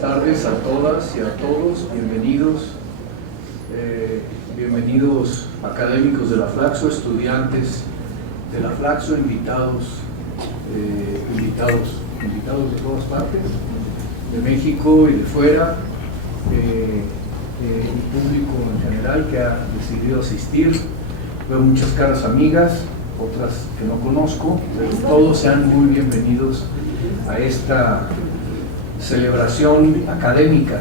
Buenas tardes a todas y a todos, bienvenidos, bienvenidos académicos de la Flaxo, estudiantes de la Flaxo, invitados de todas partes, de México y de fuera, y público en general que ha decidido asistir. Veo muchas caras amigas, otras que no conozco, pero todos sean muy bienvenidos a esta celebración académica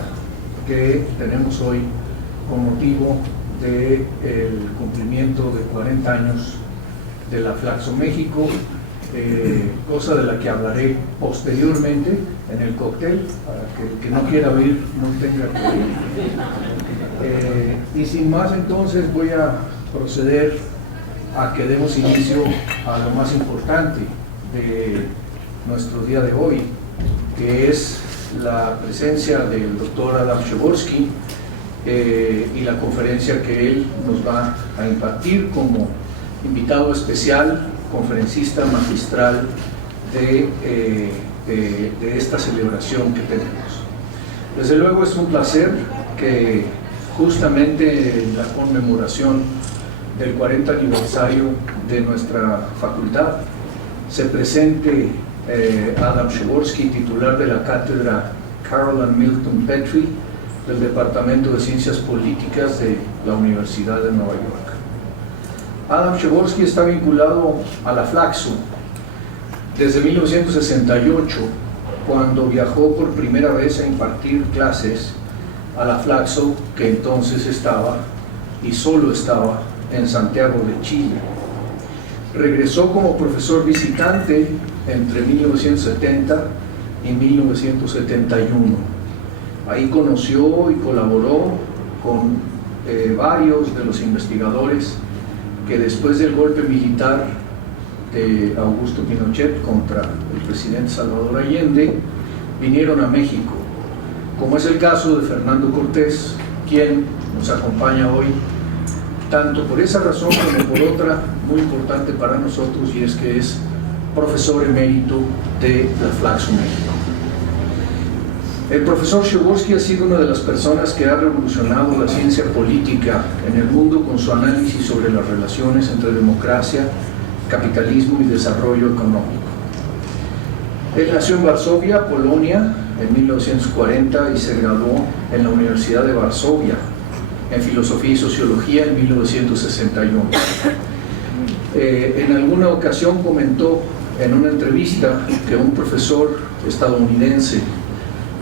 que tenemos hoy con motivo del cumplimiento de 40 años de la Flaxo México, cosa de la que hablaré posteriormente en el cóctel, para que el que no quiera oír no tenga que oír. Y sin más, entonces voy a proceder a que demos inicio a lo más importante de nuestro día de hoy, que es la presencia del doctor Adam Przeworski y la conferencia que él nos va a impartir como invitado especial, conferencista magistral de esta celebración que tenemos. Desde luego es un placer que justamente en la conmemoración del 40 aniversario de nuestra facultad se presente Adam Przeworski, titular de la cátedra Carol and Milton Petrie del Departamento de Ciencias Políticas de la Universidad de Nueva York. Adam Przeworski está vinculado a la Flaxo desde 1968, cuando viajó por primera vez a impartir clases a la Flaxo, que entonces estaba y solo estaba en Santiago de Chile. Regresó como profesor visitante entre 1970 y 1971. Ahí conoció y colaboró con varios de los investigadores que después del golpe militar de Augusto Pinochet contra el presidente Salvador Allende vinieron a México, como es el caso de Fernando Cortés, quien nos acompaña hoy, tanto por esa razón como por otra muy importante para nosotros, y es que es profesor emérito de la Flaxo México. El profesor Przeworski ha sido una de las personas que ha revolucionado la ciencia política en el mundo con su análisis sobre las relaciones entre democracia, capitalismo y desarrollo económico. Él nació en Varsovia, Polonia, en 1940 y se graduó en la Universidad de Varsovia en Filosofía y Sociología en 1961. En alguna ocasión comentó en una entrevista que un profesor estadounidense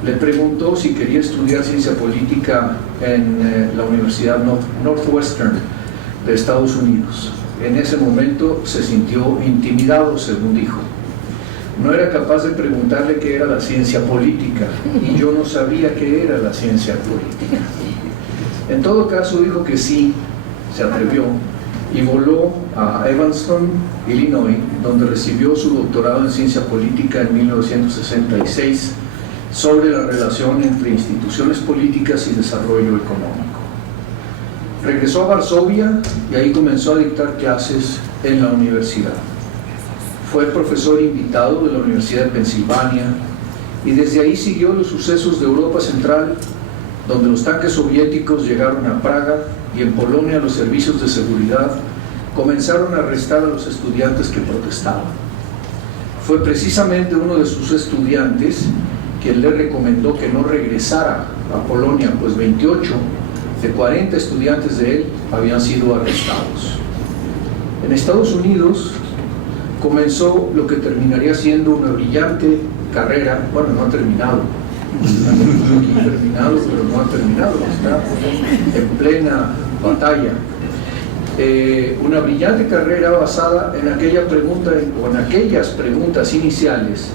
le preguntó si quería estudiar ciencia política en la Universidad Northwestern de Estados Unidos. En ese momento se sintió intimidado, según dijo. No era capaz de preguntarle qué era la ciencia política y yo no sabía qué era la ciencia política. En todo caso dijo que sí, se atrevió y voló a Evanston, Illinois, donde recibió su doctorado en ciencia política en 1966 sobre la relación entre instituciones políticas y desarrollo económico. Regresó a Varsovia y ahí comenzó a dictar clases en la universidad. Fue profesor invitado de la Universidad de Pensilvania y desde ahí siguió los sucesos de Europa Central, donde los tanques soviéticos llegaron a Praga y en Polonia los servicios de seguridad comenzaron a arrestar a los estudiantes que protestaban. Fue precisamente uno de sus estudiantes quien le recomendó que no regresara a Polonia, pues 28 de 40 estudiantes de él habían sido arrestados. En Estados Unidos comenzó lo que terminaría siendo una brillante carrera, bueno, no ha terminado, pero no ha terminado, está en plena batalla. Una brillante carrera basada en aquella pregunta o en aquellas preguntas iniciales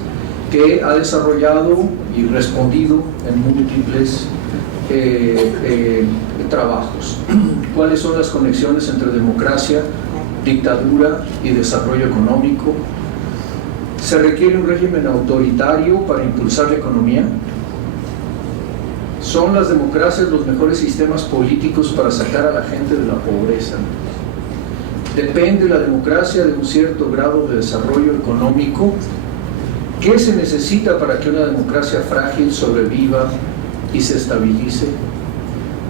que ha desarrollado y respondido en múltiples trabajos. ¿Cuáles son las conexiones entre democracia, dictadura y desarrollo económico? ¿Se requiere un régimen autoritario para impulsar la economía? ¿Son las democracias los mejores sistemas políticos para sacar a la gente de la pobreza? ¿Depende la democracia de un cierto grado de desarrollo económico? ¿Qué se necesita para que una democracia frágil sobreviva y se estabilice?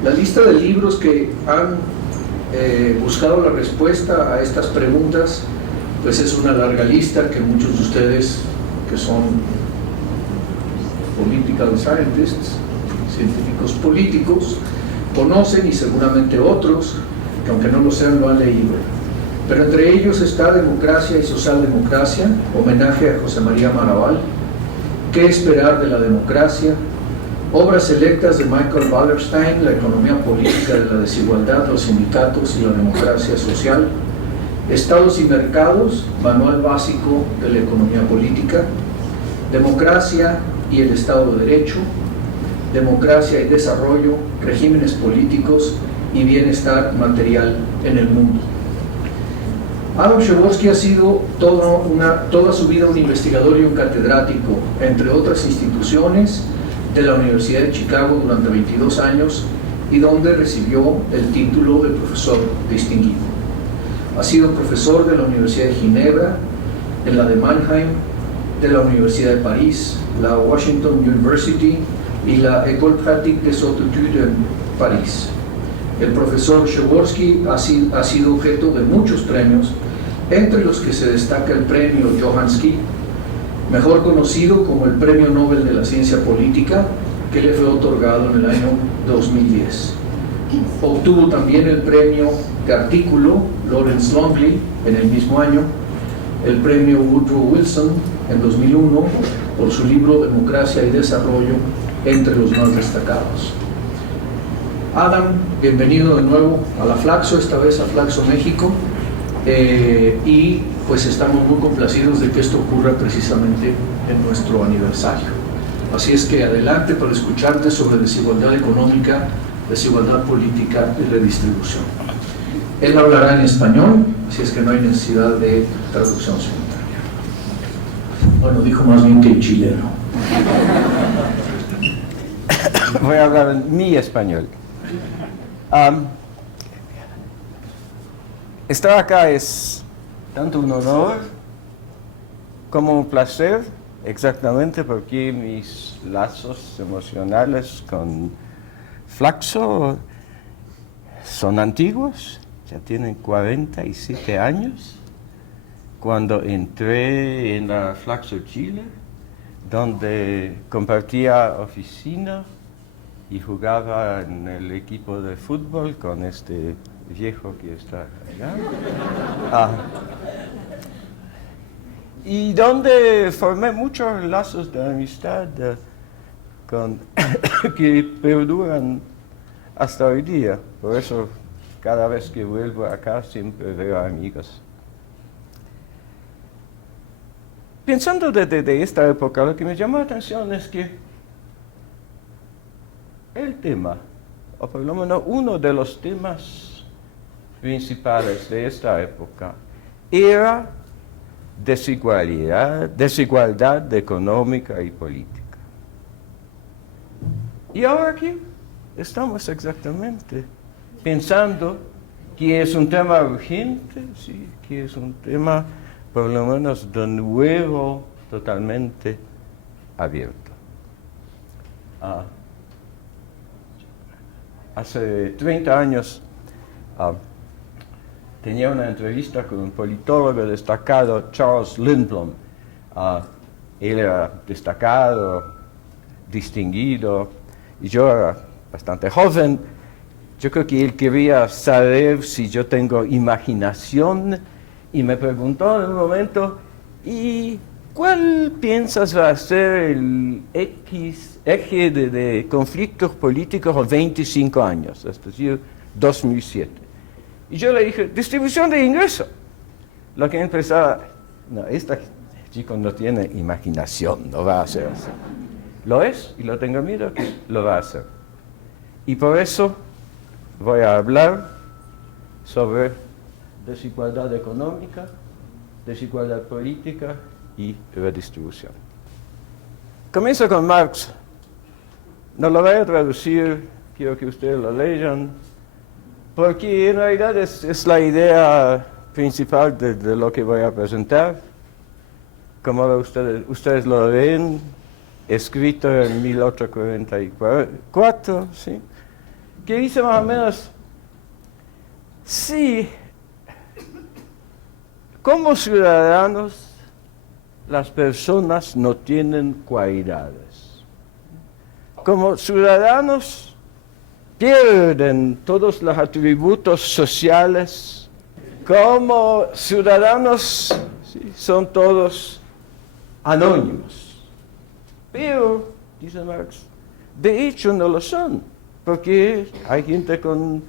La lista de libros que han buscado la respuesta a estas preguntas, pues es una larga lista que muchos de ustedes, que son political scientists, científicos políticos, conocen, y seguramente otros, que aunque no lo sean, lo han leído. Pero entre ellos está Democracia y Socialdemocracia, homenaje a José María Maravall, ¿Qué esperar de la democracia?, obras selectas de Michael Wallerstein, La economía política de la desigualdad, los sindicatos y la democracia social, Estados y mercados, manual básico de la economía política, Democracia y el Estado de Derecho, Democracia y desarrollo, regímenes políticos y bienestar material en el mundo. Adam Przeworski ha sido toda su vida un investigador y un catedrático, entre otras instituciones, de la Universidad de Chicago durante 22 años y donde recibió el título de profesor distinguido. Ha sido profesor de la Universidad de Ginebra, de la de Mannheim, de la Universidad de París, la Washington University y la École Pratique des Hautes Études en París. El profesor Przeworski ha sido objeto de muchos premios, entre los que se destaca el premio Johanski, mejor conocido como el Premio Nobel de la Ciencia Política, que le fue otorgado en el año 2010. Obtuvo también el premio de artículo Lawrence Longley en el mismo año, el premio Woodrow Wilson en 2001 por su libro Democracia y Desarrollo, entre los más destacados. Adam, bienvenido de nuevo a la Flaxo, esta vez a Flaxo México, y pues estamos muy complacidos de que esto ocurra precisamente en nuestro aniversario. Así es que adelante para escucharte sobre desigualdad económica, desigualdad política y redistribución. Él hablará en español, así es que no hay necesidad de traducción simultánea. Bueno, dijo más bien que en chileno. Voy a hablar en mi español. Estar acá es tanto un honor como un placer, exactamente porque mis lazos emocionales con Flaxo son antiguos, ya tienen 47 años. Cuando entré en la Flaxo Chile, donde compartía oficina y jugaba en el equipo de fútbol con este viejo que está allá. Y donde formé muchos lazos de amistad que perduran hasta hoy día. Por eso, cada vez que vuelvo acá, siempre veo amigos. Pensando desde esta época, lo que me llamó la atención es que el tema, o por lo menos uno de los temas principales de esta época, era desigualdad económica y política. Y ahora aquí estamos exactamente pensando que es un tema urgente, sí, que es un tema por lo menos de nuevo totalmente abierto. Hace 30 años tenía una entrevista con un politólogo destacado, Charles Lindblom. Él era destacado, distinguido, y yo era bastante joven. Yo creo que él quería saber si yo tengo imaginación, y me preguntó en un momento, ¿y cuál piensas va a ser el eje de conflictos políticos a 25 años, es decir, 2007? Y yo le dije, distribución de ingresos. Lo que empezaba, no, este chico no tiene imaginación, no va a hacer así. Lo es, y lo tengo miedo que lo va a hacer. Y por eso voy a hablar sobre desigualdad económica, desigualdad política y redistribución. Comienzo con Marx. No lo voy a traducir, quiero que ustedes lo lean, porque en realidad es la idea principal de lo que voy a presentar. como ustedes lo ven, escrito en 1844, ¿sí? Que dice más o menos, sí, como ciudadanos, las personas no tienen cualidades. Como ciudadanos, pierden todos los atributos sociales. Como ciudadanos, ¿sí? Son todos anónimos. Pero, dice Marx, de hecho no lo son, porque hay gente con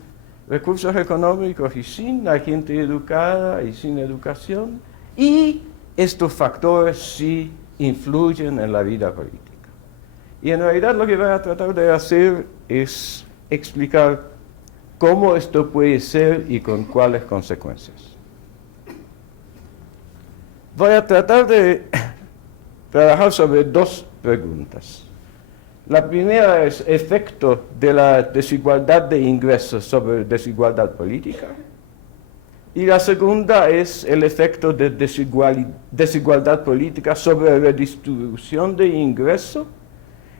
recursos económicos y sin, hay gente educada y sin educación, y estos factores sí influyen en la vida política. Y en realidad lo que voy a tratar de hacer es explicar cómo esto puede ser y con cuáles consecuencias. Voy a tratar de trabajar sobre dos preguntas. La primera es efecto de la desigualdad de ingresos sobre desigualdad política. Y la segunda es el efecto de desigualdad política sobre redistribución de ingresos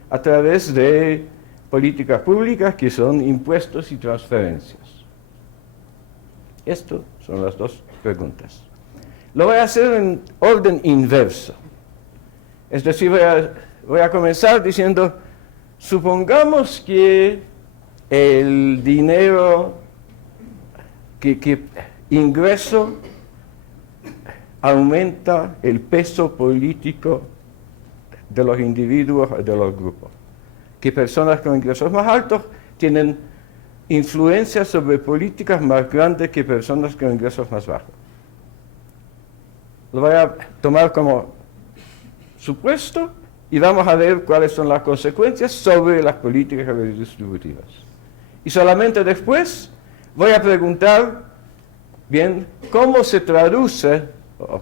a través de políticas públicas que son impuestos y transferencias. Estas son las dos preguntas. Lo voy a hacer en orden inverso. Es decir, voy a comenzar diciendo, supongamos que el dinero que ingreso aumenta el peso político de los individuos, de los grupos. Que personas con ingresos más altos tienen influencia sobre políticas más grandes que personas con ingresos más bajos. Lo voy a tomar como supuesto y vamos a ver cuáles son las consecuencias sobre las políticas redistributivas. Y solamente después voy a preguntar, bien, cómo se traduce, o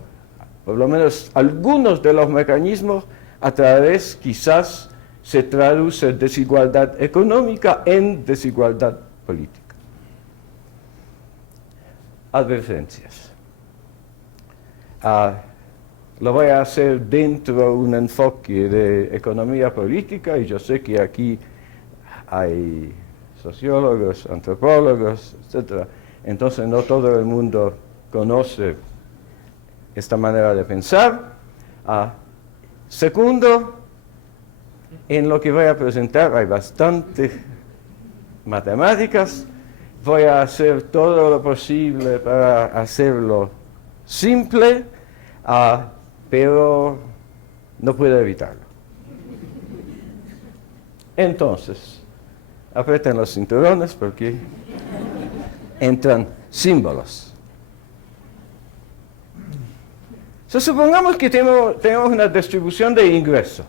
por lo menos algunos de los mecanismos, a través quizás se traduce desigualdad económica en desigualdad política. Advertencias. Lo voy a hacer dentro de un enfoque de economía política, y yo sé que aquí hay sociólogos, antropólogos, etc. Entonces no todo el mundo conoce esta manera de pensar. Segundo, en lo que voy a presentar hay bastante matemáticas. Voy a hacer todo lo posible para hacerlo simple, pero no puedo evitarlo. Entonces, aprieten los cinturones porque entran símbolos. Supongamos que tenemos una distribución de ingresos.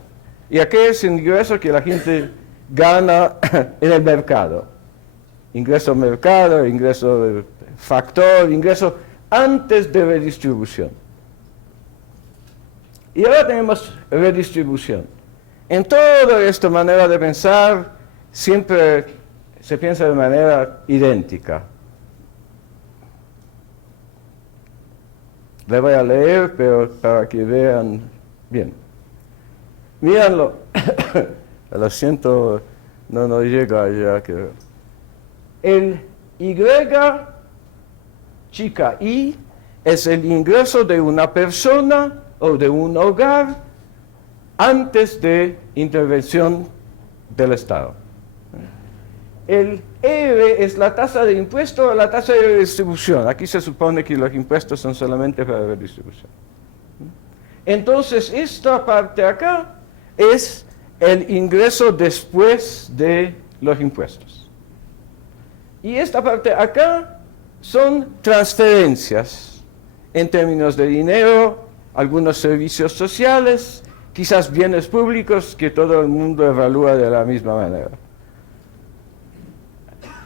Y aquí es el ingreso que la gente gana en el mercado. Ingreso mercado, ingreso factor, ingreso antes de redistribución. Y ahora tenemos redistribución. En toda esta manera de pensar, siempre se piensa de manera idéntica. Le voy a leer, pero para que vean bien. Mírenlo. Lo siento, no llega ya. El Y chica I es el ingreso de una persona o de un hogar antes de intervención del Estado. El R es la tasa de impuesto o la tasa de redistribución. Aquí se supone que los impuestos son solamente para redistribución. Entonces, esta parte acá es el ingreso después de los impuestos. Y esta parte acá son transferencias en términos de dinero, algunos servicios sociales, quizás bienes públicos que todo el mundo evalúa de la misma manera.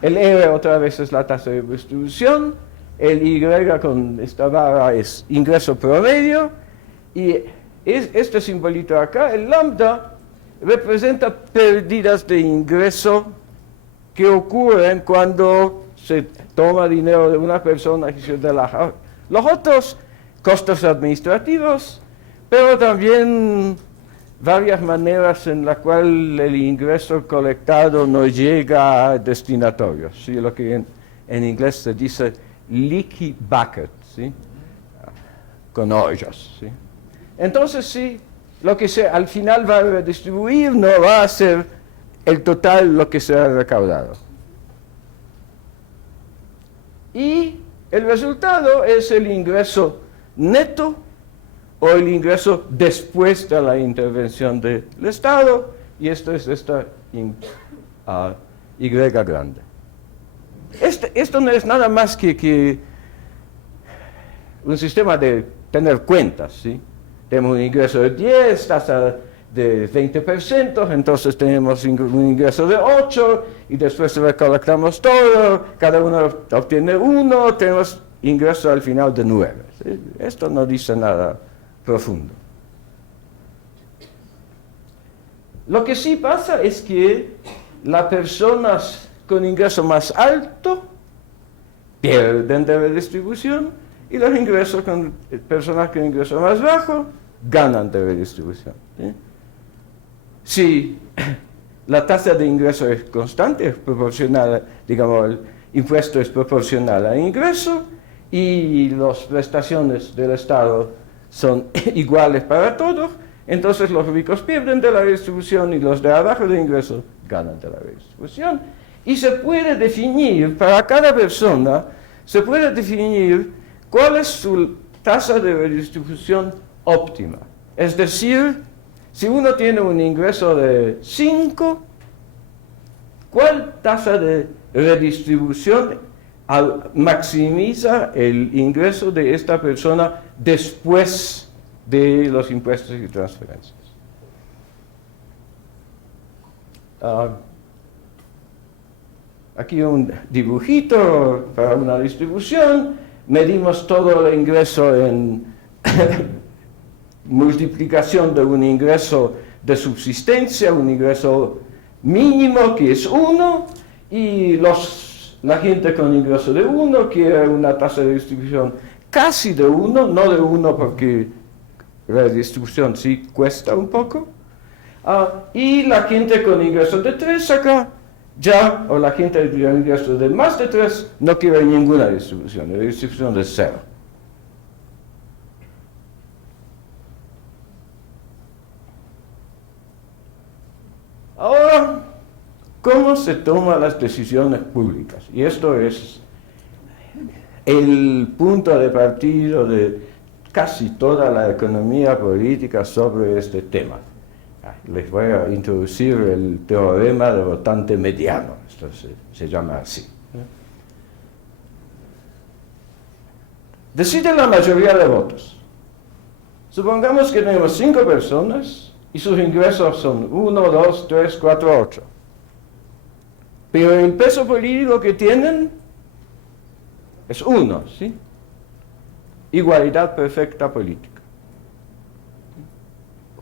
El R otra vez es la tasa de distribución, el Y con esta barra es ingreso promedio, y este simbolito acá, el lambda, representa pérdidas de ingreso que ocurren cuando se toma dinero de una persona y se relaja. Los otros costos administrativos, pero también varias maneras en las cuales el ingreso colectado no llega a destinatarios, ¿sí? Lo que en inglés se dice leaky bucket, ¿sí? Con hoyos, ¿sí? Entonces, sí, lo que al final va a redistribuir no va a ser el total lo que se ha recaudado. Y el resultado es el ingreso neto o el ingreso después de la intervención del Estado, y esto es esta Y grande. Esto no es nada más que un sistema de tener cuentas, ¿sí? Tenemos un ingreso de 10, tasa de 20%, entonces tenemos un ingreso de 8, y después recolectamos todo, cada uno obtiene 1, tenemos ingreso al final de 9. ¿Sí? Esto no dice nada profundo. Lo que sí pasa es que las personas con ingreso más alto pierden de redistribución, y los ingresos personas con ingreso más bajo ganan de redistribución. ¿Sí? Si la tasa de ingreso es constante, es proporcional, digamos, el impuesto es proporcional al ingreso, y las prestaciones del Estado son iguales para todos, entonces los ricos pierden de la redistribución y los de abajo de ingresos ganan de la redistribución. Y se puede definir, para cada persona, se puede definir cuál es su tasa de redistribución óptima. Es decir, si uno tiene un ingreso de 5, ¿cuál tasa de redistribución maximiza el ingreso de esta persona después de los impuestos y transferencias? Aquí un dibujito para una distribución. Medimos todo el ingreso en multiplicación de un ingreso de subsistencia, un ingreso mínimo que es 1, y la gente con ingreso de 1 quiere una tasa de distribución casi de 1, no de 1 porque la distribución sí cuesta un poco, y la gente con ingreso de 3 acá ya, o la gente con ingreso de más de 3 no quiere ninguna distribución, la distribución de 0. Ahora, ¿cómo se toman las decisiones públicas? Y esto es el punto de partida de casi toda la economía política sobre este tema. Les voy a introducir el teorema del votante mediano, esto se llama así. Decide la mayoría de votos. Supongamos que tenemos 5 personas y sus ingresos son 1, 2, 3, 4, 8. Pero el peso político que tienen es 1, ¿sí? Igualdad perfecta política.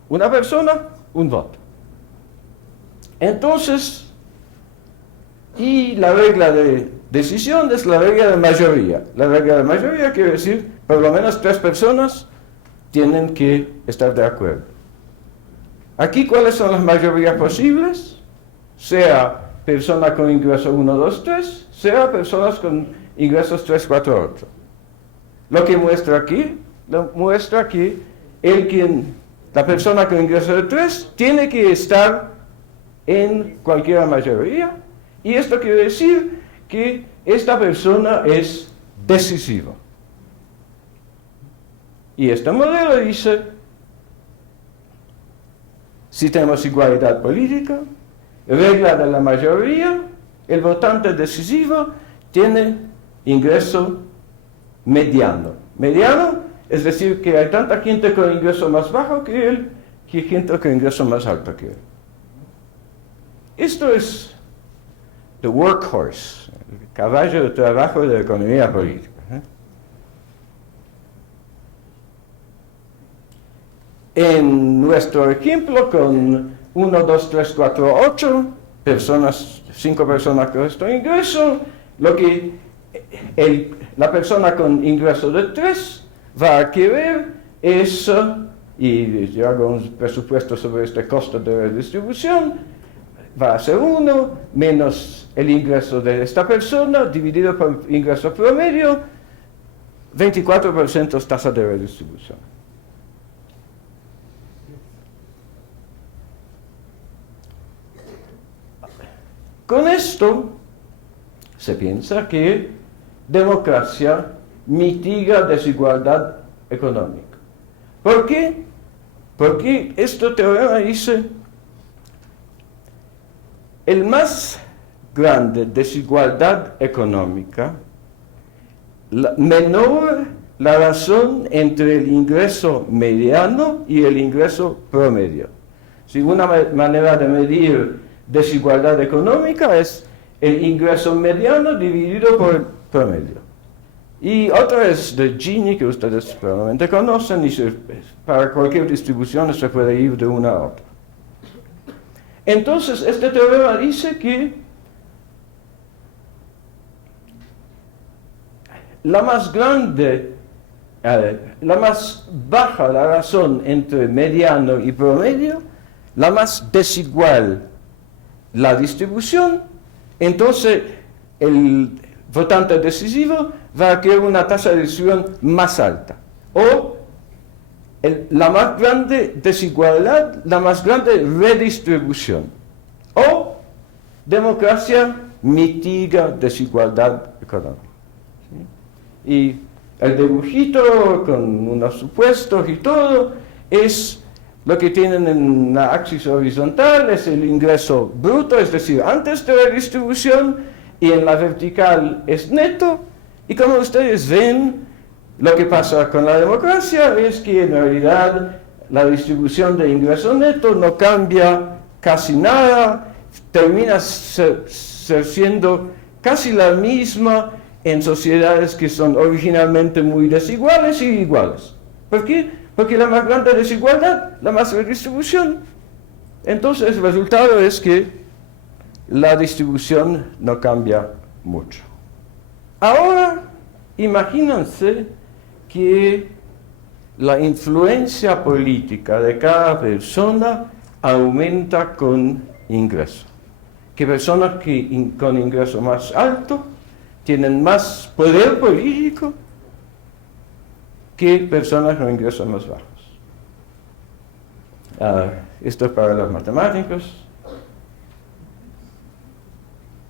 Una persona, un voto. Entonces, y la regla de decisión es la regla de mayoría. La regla de mayoría quiere decir, por lo menos 3 personas tienen que estar de acuerdo. Aquí, ¿cuáles son las mayorías posibles? Sea persona con ingreso 1, 2, 3, sea personas con ingresos 3, 4, 8. Lo que muestra aquí, la persona con ingreso de 3 tiene que estar en cualquier mayoría, y esto quiere decir que esta persona es decisiva. Y este modelo dice, si tenemos igualdad política, regla de la mayoría, el votante decisivo tiene ingreso mediano. Mediano es decir que hay tanta gente con ingreso más bajo que él, que gente con ingreso más alto que él. Esto es the workhorse, el caballo de trabajo de la economía política. En nuestro ejemplo, con 1, 2, 3, 4, 8 personas, 5 personas con este ingreso, la persona con ingreso de 3 va a querer es y yo hago un presupuesto sobre este costo de redistribución, va a ser 1 menos el ingreso de esta persona dividido por el ingreso promedio, 24% es tasa de redistribución. Con esto se piensa que democracia mitiga desigualdad económica. ¿Por qué? Porque este teorema dice el más grande desigualdad económica, menor la razón entre el ingreso mediano y el ingreso promedio. Si una manera de medir desigualdad económica es el ingreso mediano dividido por el promedio. Y otra es de Gini, que ustedes probablemente conocen, y para cualquier distribución se puede ir de una a otra. Entonces, este teorema dice que la más baja la razón entre mediano y promedio, la más desigual la distribución, entonces el votante decisivo va a querer una tasa de distribución más alta. O la más grande desigualdad, la más grande redistribución. O democracia mitiga desigualdad económica. ¿Sí? Y el dibujito con unos supuestos y todo es lo que tienen en la axis horizontal, es el ingreso bruto, es decir, antes de la distribución, y en la vertical es neto. Y como ustedes ven, lo que pasa con la democracia es que en realidad la distribución de ingreso neto no cambia casi nada, termina siendo casi la misma en sociedades que son originalmente muy desiguales y iguales. ¿Por qué? Porque la más grande desigualdad, la más redistribución. Entonces el resultado es que la distribución no cambia mucho. Ahora, imagínense que la influencia política de cada persona aumenta con ingreso. Que personas con ingreso más alto tienen más poder político que personas con ingresos más bajos. Esto es para los matemáticos.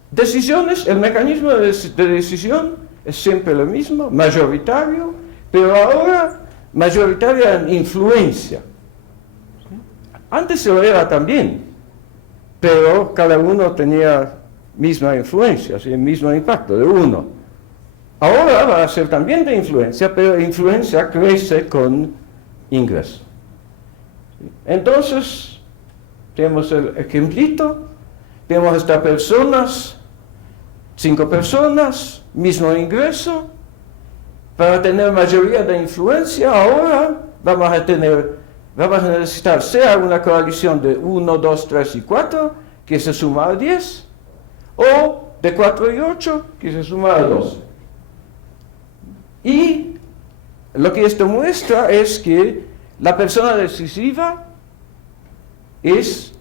Decisiones, el mecanismo de decisión es siempre lo mismo, mayoritario, pero ahora mayoritaria en influencia. Antes se lo era también, pero cada uno tenía misma influencia, ¿sí? El mismo impacto de uno. Ahora va a ser también de influencia, pero la influencia crece con ingreso. Entonces, tenemos el ejemplito, tenemos estas personas, 5 personas, mismo ingreso. Para tener mayoría de influencia, ahora vamos a necesitar sea una coalición de 1, 2, 3 y 4, que se suma a 10, o de 4 y 8, que se suma a 12. Y lo que esto muestra es que la persona decisiva es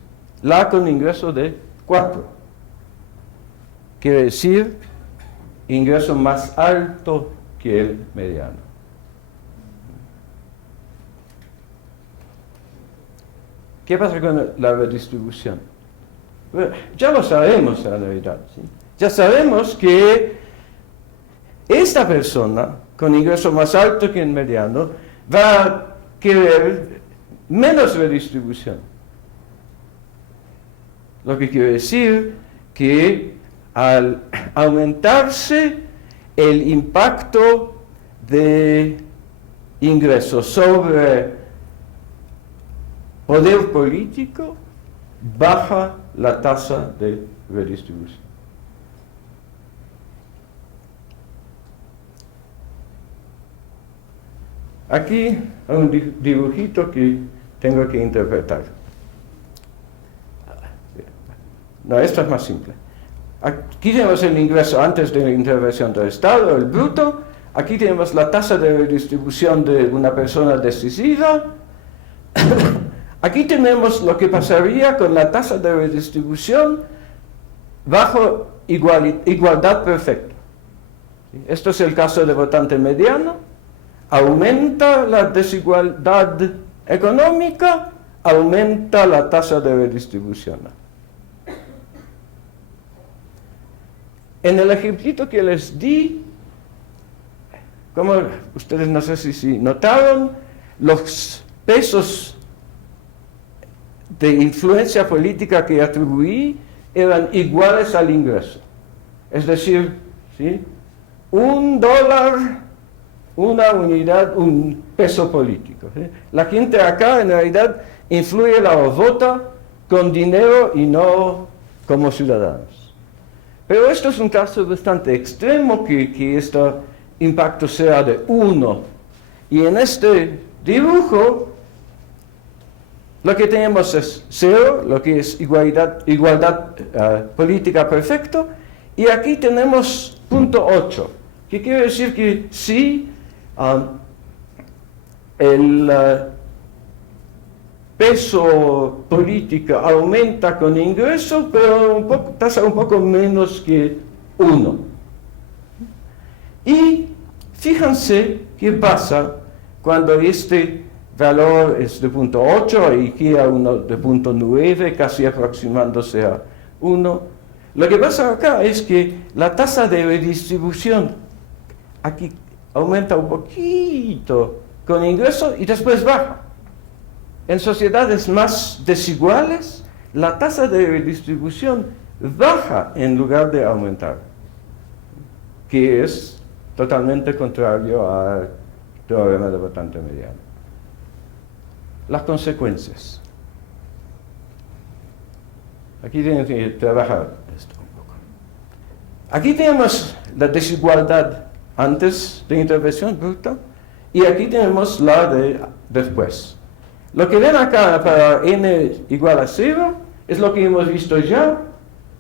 la con ingreso de 4. Quiere decir, ingreso más alto que el mediano. ¿Qué pasa con la redistribución? Bueno, ya lo sabemos en realidad, ¿sí? Ya sabemos que esta persona con ingreso más alto que el mediano va a querer menos redistribución. Lo que quiere decir que al aumentarse el impacto de ingresos sobre poder político, baja la tasa de redistribución. Aquí hay un dibujito que tengo que interpretar. No, esto es más simple. Aquí tenemos el ingreso antes de la intervención del Estado, el bruto. Aquí tenemos la tasa de redistribución de una persona decisiva. aquí tenemos lo que pasaría con la tasa de redistribución bajo igualdad perfecta. Esto es el caso de votante mediano. Aumenta la desigualdad económica, aumenta la tasa de redistribución. En el ejemplito que les di, como ustedes no sé si notaron, los pesos de influencia política que atribuí eran iguales al ingreso. Es decir, ¿sí?, $1, una unidad, un peso político. ¿Sí? La gente acá en realidad influye o vota con dinero y no como ciudadanos. Pero esto es un caso bastante extremo, que este impacto sea de 1. Y en este dibujo lo que tenemos es 0, lo que es igualdad política perfecto, y aquí tenemos punto 8, que quiere decir que sí, el peso político aumenta con ingreso, pero tasa un poco menos que 1. Y fíjense qué pasa cuando este valor es de punto 8 y aquí a uno de punto 9, casi aproximándose a 1. Lo que pasa acá es que la tasa de redistribución aquí aumenta un poquito con ingreso y después baja. En sociedades más desiguales, la tasa de redistribución baja en lugar de aumentar, que es totalmente contrario al teorema de votante mediano. Las consecuencias. Aquí tienen que trabajar esto un poco. Aquí tenemos la desigualdad antes de intervención bruta y aquí tenemos la de después. Lo que ven acá para n igual a 0 es lo que hemos visto ya.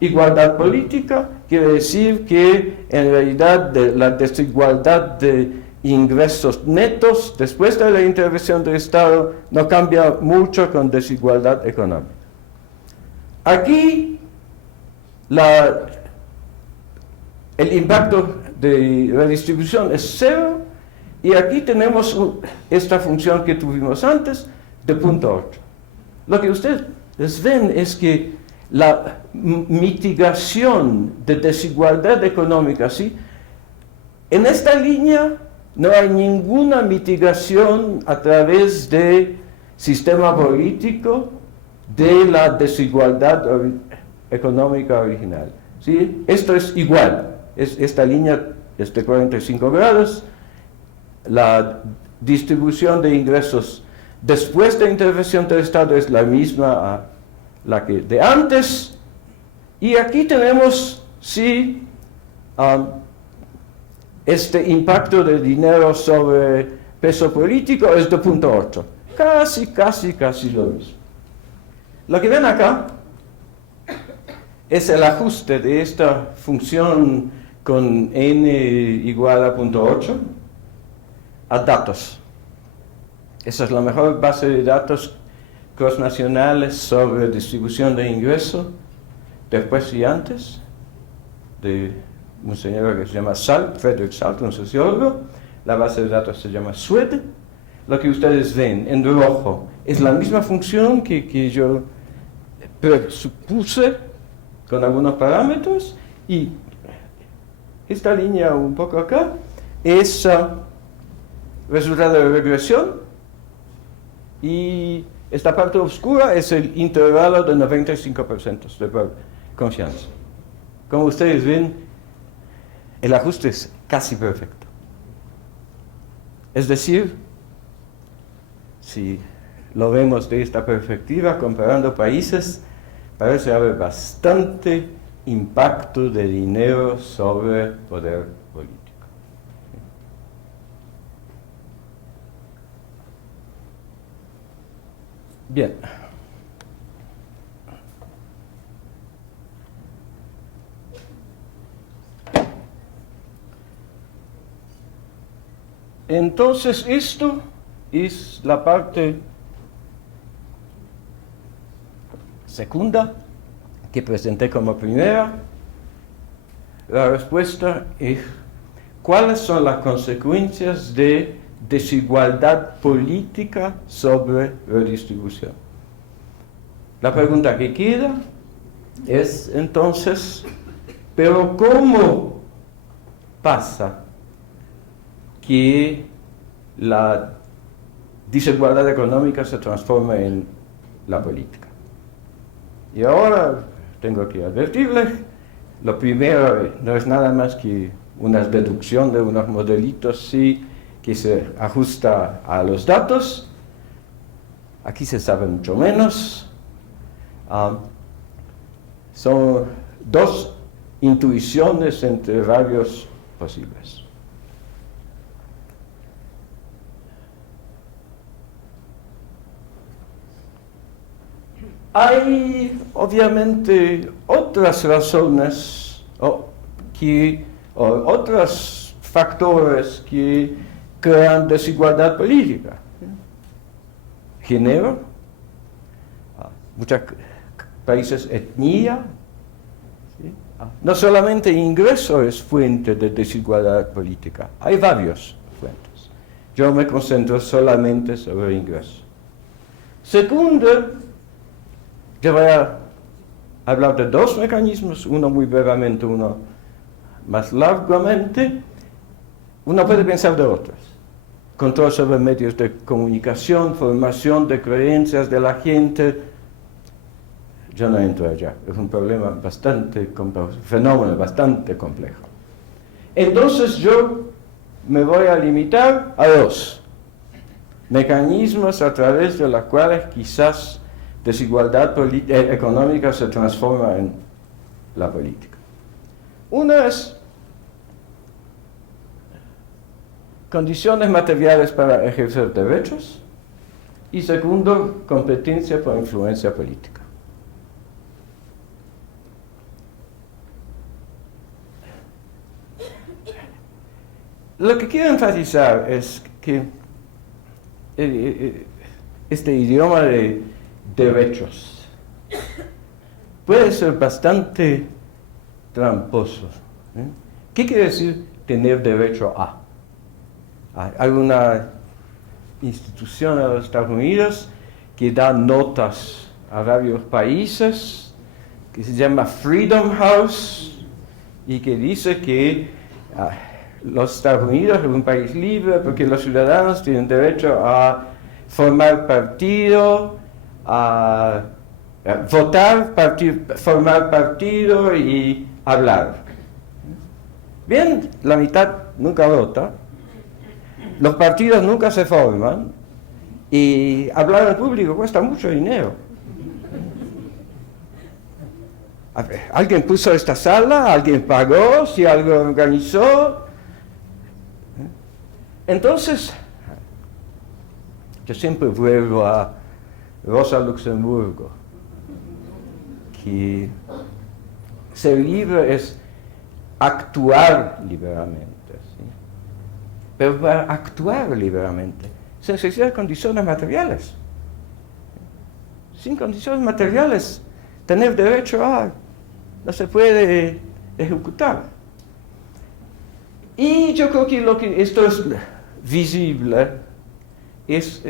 Igualdad política quiere decir que en realidad la desigualdad de ingresos netos después de la intervención del Estado no cambia mucho con desigualdad económica. Aquí el impacto de redistribución es 0 y aquí tenemos esta función que tuvimos antes de punto 8. Lo que ustedes ven es que la mitigación de desigualdad económica, ¿sí?, en esta línea no hay ninguna mitigación a través del sistema político de la desigualdad económica original. ¿Sí? Esto es igual. Esta línea es de 45 grados. La distribución de ingresos después de intervención del Estado es la misma a la que de antes. Y aquí tenemos, sí, este impacto de dinero sobre peso político es de punto 8. Casi lo mismo. Lo que ven acá es el ajuste de esta función con n igual a punto 8 a datos. Esa es la mejor base de datos crossnacionales sobre distribución de ingresos después y antes de un señor que se llama Salt, Frederick Salt, un sociólogo. La base de datos se llama SWED. Lo que ustedes ven en rojo es la misma función que yo presupuse con algunos parámetros, y esta línea un poco acá es resultado de regresión, y esta parte oscura es el intervalo de 95% de confianza. Como ustedes ven, el ajuste es casi perfecto. Es decir, si lo vemos de esta perspectiva, comparando países, parece haber bastante impacto de dinero sobre poder político. Bien. Entonces, esto es la parte segunda, que presenté como primera, la respuesta es: ¿cuáles son las consecuencias de desigualdad política sobre redistribución? La pregunta que queda es entonces, ¿pero cómo pasa que la desigualdad económica se transforma en la política? Y ahora tengo que advertirles, lo primero no es nada más que una deducción de unos modelitos sí, que se ajusta a los datos. Aquí se sabe mucho menos. Son dos intuiciones entre varios posibles. Hay obviamente otras razones otros factores que crean desigualdad política. Género, muchos países etnia, ¿sí? No solamente ingreso es fuente de desigualdad política, hay varias fuentes. Yo me concentro solamente sobre ingreso. Segundo, yo voy a hablar de dos mecanismos, uno muy brevemente, uno más largamente. Uno puede pensar de otros. Control sobre medios de comunicación, formación de creencias de la gente. Yo no entro allá, es un problema bastante complejo, fenómeno bastante complejo. Entonces yo me voy a limitar a dos mecanismos a través de los cuales quizás desigualdad económica se transforma en la política. Uno es condiciones materiales para ejercer derechos y segundo, competencia por influencia política. Lo que quiero enfatizar es que este idioma de derechos puede ser bastante tramposo. ¿Qué quiere decir tener derecho a? Hay una institución en los Estados Unidos que da notas a varios países, que se llama Freedom House, y que dice que los Estados Unidos es un país libre porque los ciudadanos tienen derecho a formar partido, a votar, formar partido y hablar. Bien, la mitad nunca vota, los partidos nunca se forman y hablar en público cuesta mucho dinero. Alguien puso esta sala, alguien pagó, si algo organizó. Entonces, yo siempre vuelvo a Rosa Luxemburgo, que ser libre es actuar liberamente, ¿sí? Pero para actuar liberamente se necesitan condiciones materiales. Sin condiciones materiales, tener derecho a no se puede ejecutar. Y yo creo que esto es visible, es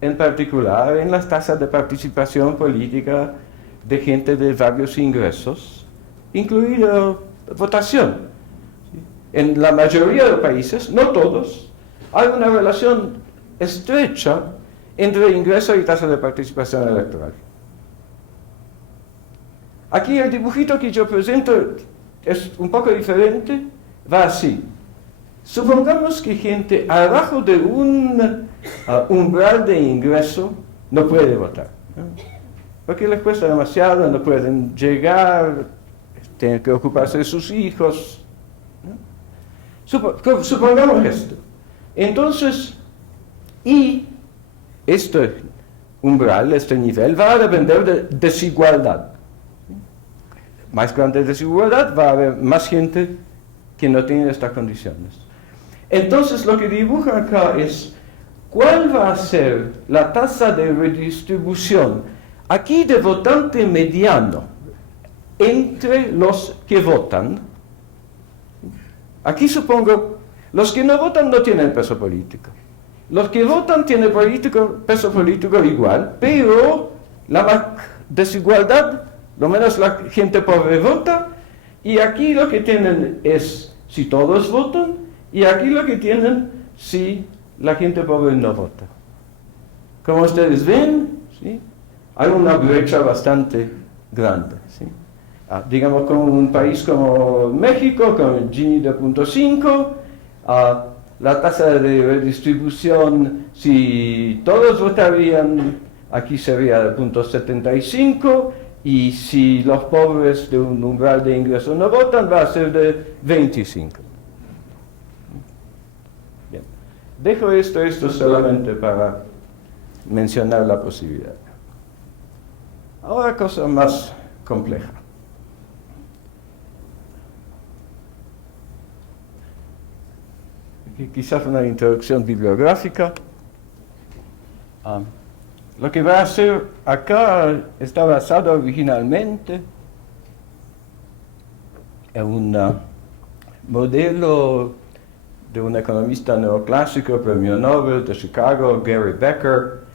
en particular en las tasas de participación política de gente de varios ingresos, incluida votación. En la mayoría de los países, no todos, hay una relación estrecha entre ingreso y tasa de participación electoral. Aquí el dibujito que yo presento es un poco diferente, va así. Supongamos que gente abajo de un umbral de ingreso no puede votar, ¿no? Porque les cuesta demasiado, no pueden llegar, tienen que ocuparse de sus hijos, ¿no? Supongamos esto. Entonces, y este umbral, este nivel, va a depender de desigualdad. Más grande desigualdad, va a haber más gente que no tiene estas condiciones. Entonces, lo que dibuja acá es cuál va a ser la tasa de redistribución aquí de votante mediano entre los que votan, aquí supongo, los que no votan no tienen peso político. Los que votan tienen peso político igual, pero la desigualdad, lo menos la gente pobre vota, y aquí lo que tienen es si todos votan, y aquí lo que tienen si la gente pobre no vota. Como ustedes ven, ¿sí?, hay una brecha bastante grande, ¿sí? Digamos, con un país como México, con Gini de 0.5, la tasa de redistribución, si todos votarían, aquí sería de 0.75, y si los pobres de un umbral de ingreso no votan, va a ser de 25. Bien. Dejo esto solamente para mencionar la posibilidad. Ahora cosa más compleja. Quizás una introducción bibliográfica. Lo que va a hacer acá está basado originalmente en un modelo de un economista neoclásico, premio Nobel de Chicago, Gary Becker,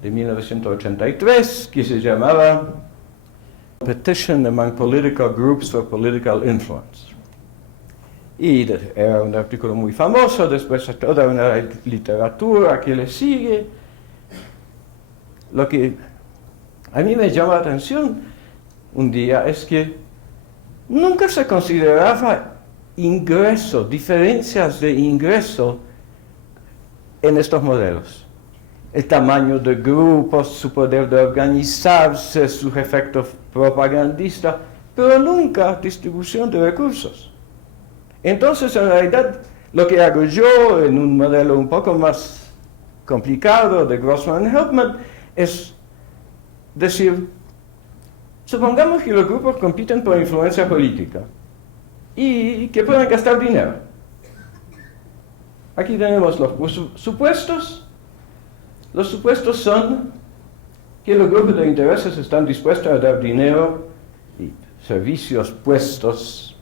de 1983, que se llamaba Competition Among Political Groups for Political Influence. Y era un artículo muy famoso, después toda una literatura que le sigue. Lo que a mí me llama la atención un día es que nunca se consideraba ingreso, diferencias de ingreso en estos modelos. El tamaño de grupos, su poder de organizarse, sus efectos propagandistas, pero nunca distribución de recursos. Entonces, en realidad, lo que hago yo en un modelo un poco más complicado de Grossman-Helpman es decir, supongamos que los grupos compiten por influencia política y que pueden gastar dinero. Aquí tenemos los supuestos. Los supuestos son que los grupos de intereses están dispuestos a dar dinero y servicios puestos,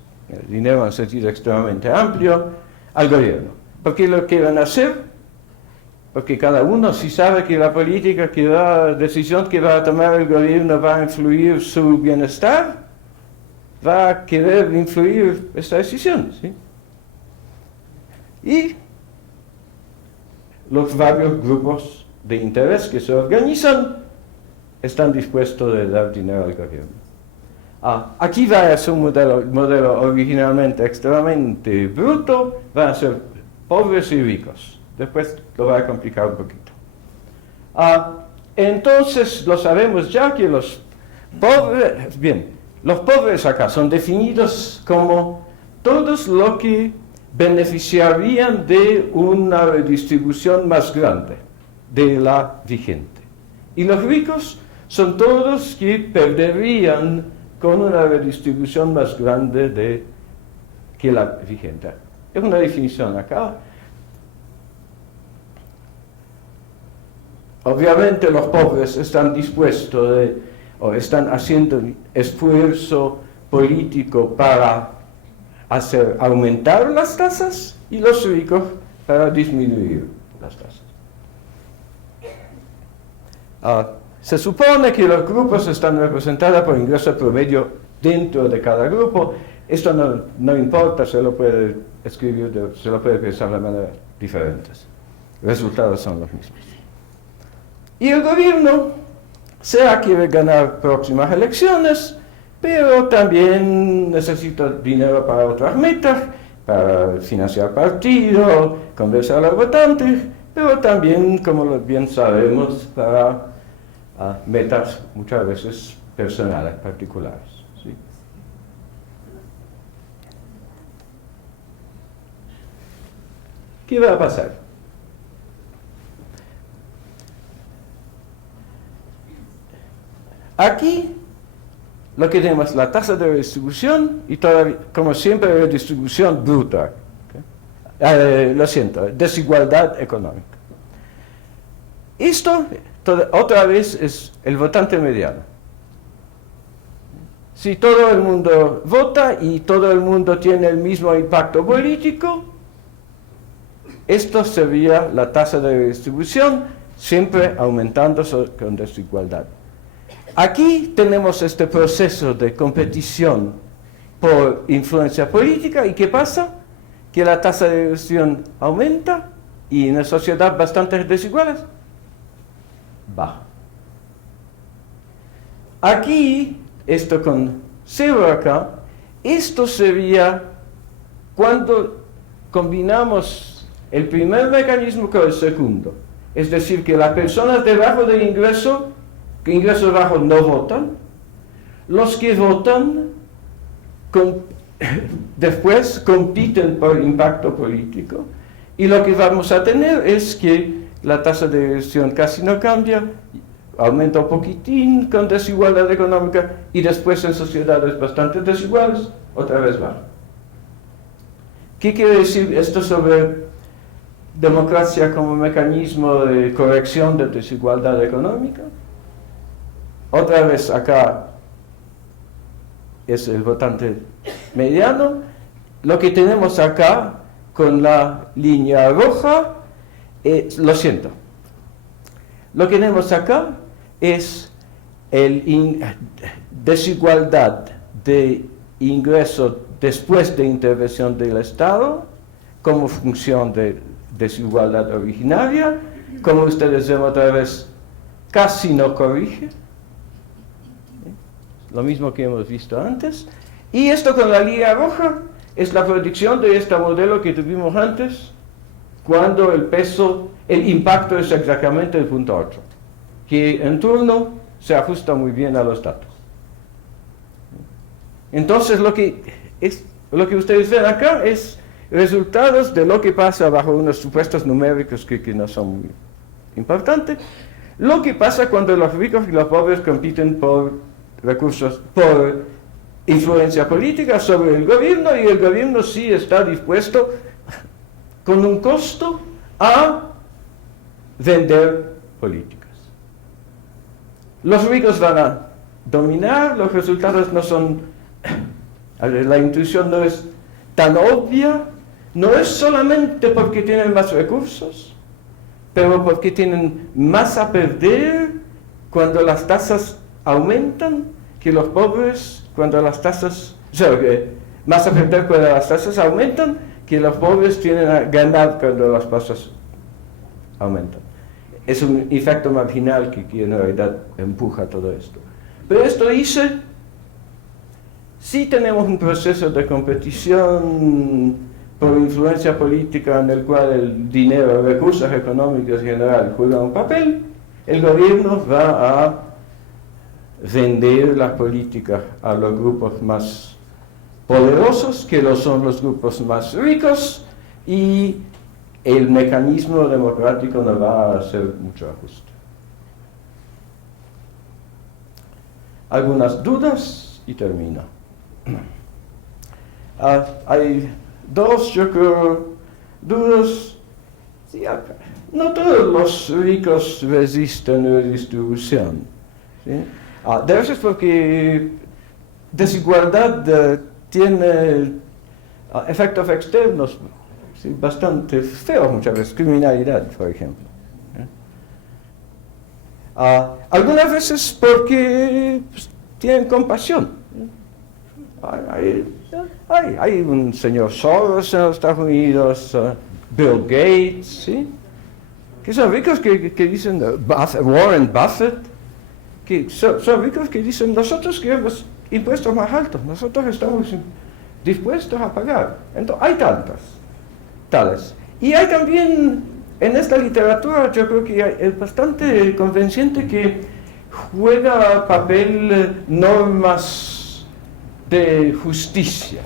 dinero en sentido extremadamente amplio, al gobierno. ¿Por qué lo quieren hacer? Porque cada uno, si sabe que la política, que la decisión que va a tomar el gobierno va a influir su bienestar, va a querer influir esta decisión, ¿sí? Y los varios grupos de interés que se organizan están dispuestos a dar dinero al gobierno. Aquí va a ser un modelo originalmente extremadamente bruto, van a ser pobres y ricos. Después lo va a complicar un poquito. Entonces, lo sabemos ya que los pobres acá son definidos como todos los que beneficiarían de una redistribución más grande de la vigente. Y los ricos son todos que perderían con una redistribución más grande que la vigente. Es una definición acá. Obviamente los pobres están dispuestos o están haciendo esfuerzo político para aumentar las tasas y los ricos para disminuir las tasas. Se supone que los grupos están representados por ingreso promedio dentro de cada grupo. Esto no importa, se lo puede escribir, se lo puede pensar de manera diferentes. Los resultados son los mismos. Y el gobierno, sea quiere ganar próximas elecciones, pero también necesita dinero para otras metas, para financiar partidos, convencer a los votantes, pero también, como bien sabemos, para metas muchas veces personales, particulares. ¿Sí? ¿Qué va a pasar? Aquí lo que tenemos es la tasa de redistribución y todavía, como siempre, redistribución bruta. ¿Okay? Lo siento, desigualdad económica. Esto otra vez es el votante mediano. Si todo el mundo vota y todo el mundo tiene el mismo impacto político, esto sería la tasa de redistribución, siempre aumentando con desigualdad. Aquí tenemos este proceso de competición por influencia política, ¿y qué pasa? Que la tasa de redistribución aumenta y en una sociedad bastante desiguales baja. Aquí, esto con 0 acá, esto sería cuando combinamos el primer mecanismo con el segundo. Es decir, que las personas debajo del ingreso bajo no votan. Los que votan después compiten por impacto político. Y lo que vamos a tener es que la tasa de redistribución casi no cambia, aumenta un poquitín con desigualdad económica y después en sociedades bastante desiguales, otra vez baja. ¿Qué quiere decir esto sobre democracia como mecanismo de corrección de desigualdad económica? Otra vez acá es el votante mediano. Lo que tenemos acá con la línea roja, lo siento, lo que tenemos acá es desigualdad de ingreso después de intervención del Estado como función de desigualdad originaria. Como ustedes ven otra vez, casi no corrige, lo mismo que hemos visto antes. Y esto con la línea roja es la predicción de este modelo que tuvimos antes, cuando el impacto es exactamente el punto 8, que en turno se ajusta muy bien a los datos. Entonces lo que ustedes ven acá es resultados de lo que pasa bajo unos supuestos numéricos que no son muy importantes. Lo que pasa cuando los ricos y los pobres compiten por recursos, por influencia política sobre el gobierno, y el gobierno sí está dispuesto con un costo a vender políticas. Los ricos van a dominar, los resultados no son, la intuición no es tan obvia, no es solamente porque tienen más recursos, pero porque tienen más a perder cuando las tasas aumentan que los pobres, cuando las tasas, más a perder cuando las tasas aumentan que los pobres tienen a ganar cuando las tasas aumentan. Es un efecto marginal que en realidad empuja todo esto. Pero esto dice, si tenemos un proceso de competición por influencia política en el cual el dinero, recursos económicos en general juegan un papel, el gobierno va a vender las políticas a los grupos más poderosos, que son los grupos más ricos, y el mecanismo democrático no va a hacer mucho ajuste. ¿Algunas dudas? Y termino. Hay dos, yo creo, dudas. Sí, no todos los ricos resisten redistribución. ¿Sí? De veces porque desigualdad tiene efectos externos, sí, bastante feos muchas veces, criminalidad, por ejemplo. Algunas veces porque tienen compasión. Hay un señor Soros en los Estados Unidos, Bill Gates, ¿sí? Que son ricos que dicen, Warren Buffett, que son ricos que dicen, nosotros queremos impuestos más altos, nosotros estamos dispuestos a pagar. Entonces, hay tales. Y hay también, en esta literatura, yo creo que es bastante convincente que juega papel normas de justicia.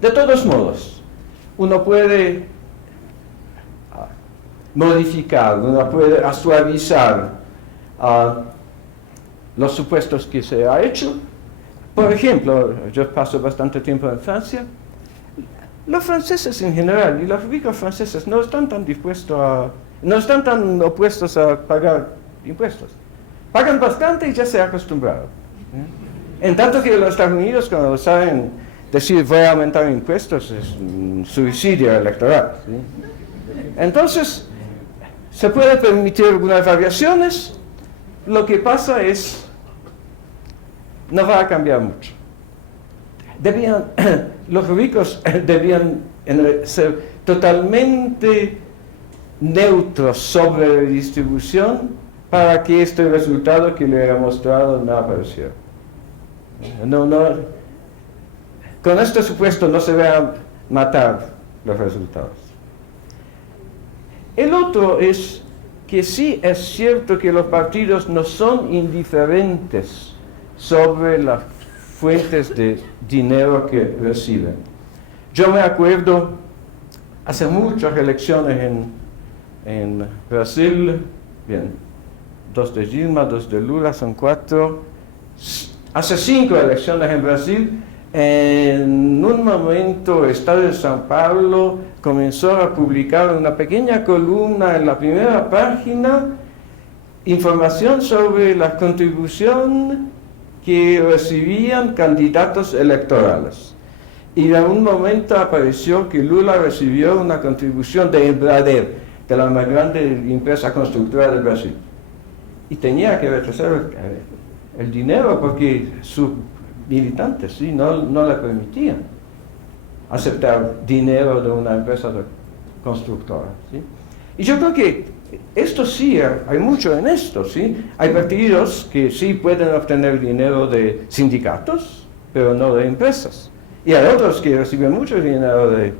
De todos modos, uno puede modificar, uno puede suavizar los supuestos que se ha hecho. Por ejemplo, yo paso bastante tiempo en Francia. los franceses en general y los ricos franceses no están tan no están tan opuestos a pagar impuestos. Pagan bastante y ya se acostumbraron. En tanto que los Estados Unidos, cuando saben decir voy a aumentar impuestos, es un suicidio electoral. ¿Sí? Entonces, se puede permitir algunas variaciones. Lo que pasa es, no va a cambiar mucho. Los ricos debían ser totalmente neutros sobre la distribución para que este resultado que le he mostrado no apareciera. Con este supuesto no se vean matar los resultados. El otro es que sí es cierto que los partidos no son indiferentes sobre las fuentes de dinero que reciben. Yo me acuerdo, hace muchas elecciones en Brasil, bien, 2 de Dilma, 2 de Lula, son 4. Hace 5 elecciones en Brasil, en un momento el Estado de São Paulo comenzó a publicar una pequeña columna en la primera página, información sobre la contribución que recibían candidatos electorales. Y en un momento apareció que Lula recibió una contribución de Embraer, de la más grande empresa constructora del Brasil. Y tenía que rechazar el dinero porque sus militantes ¿sí? no le permitían aceptar dinero de una empresa constructora. ¿Sí? Y yo creo que esto sí, hay mucho en esto. ¿Sí? Hay partidos que sí pueden obtener dinero de sindicatos, pero no de empresas. Y hay otros que reciben mucho dinero de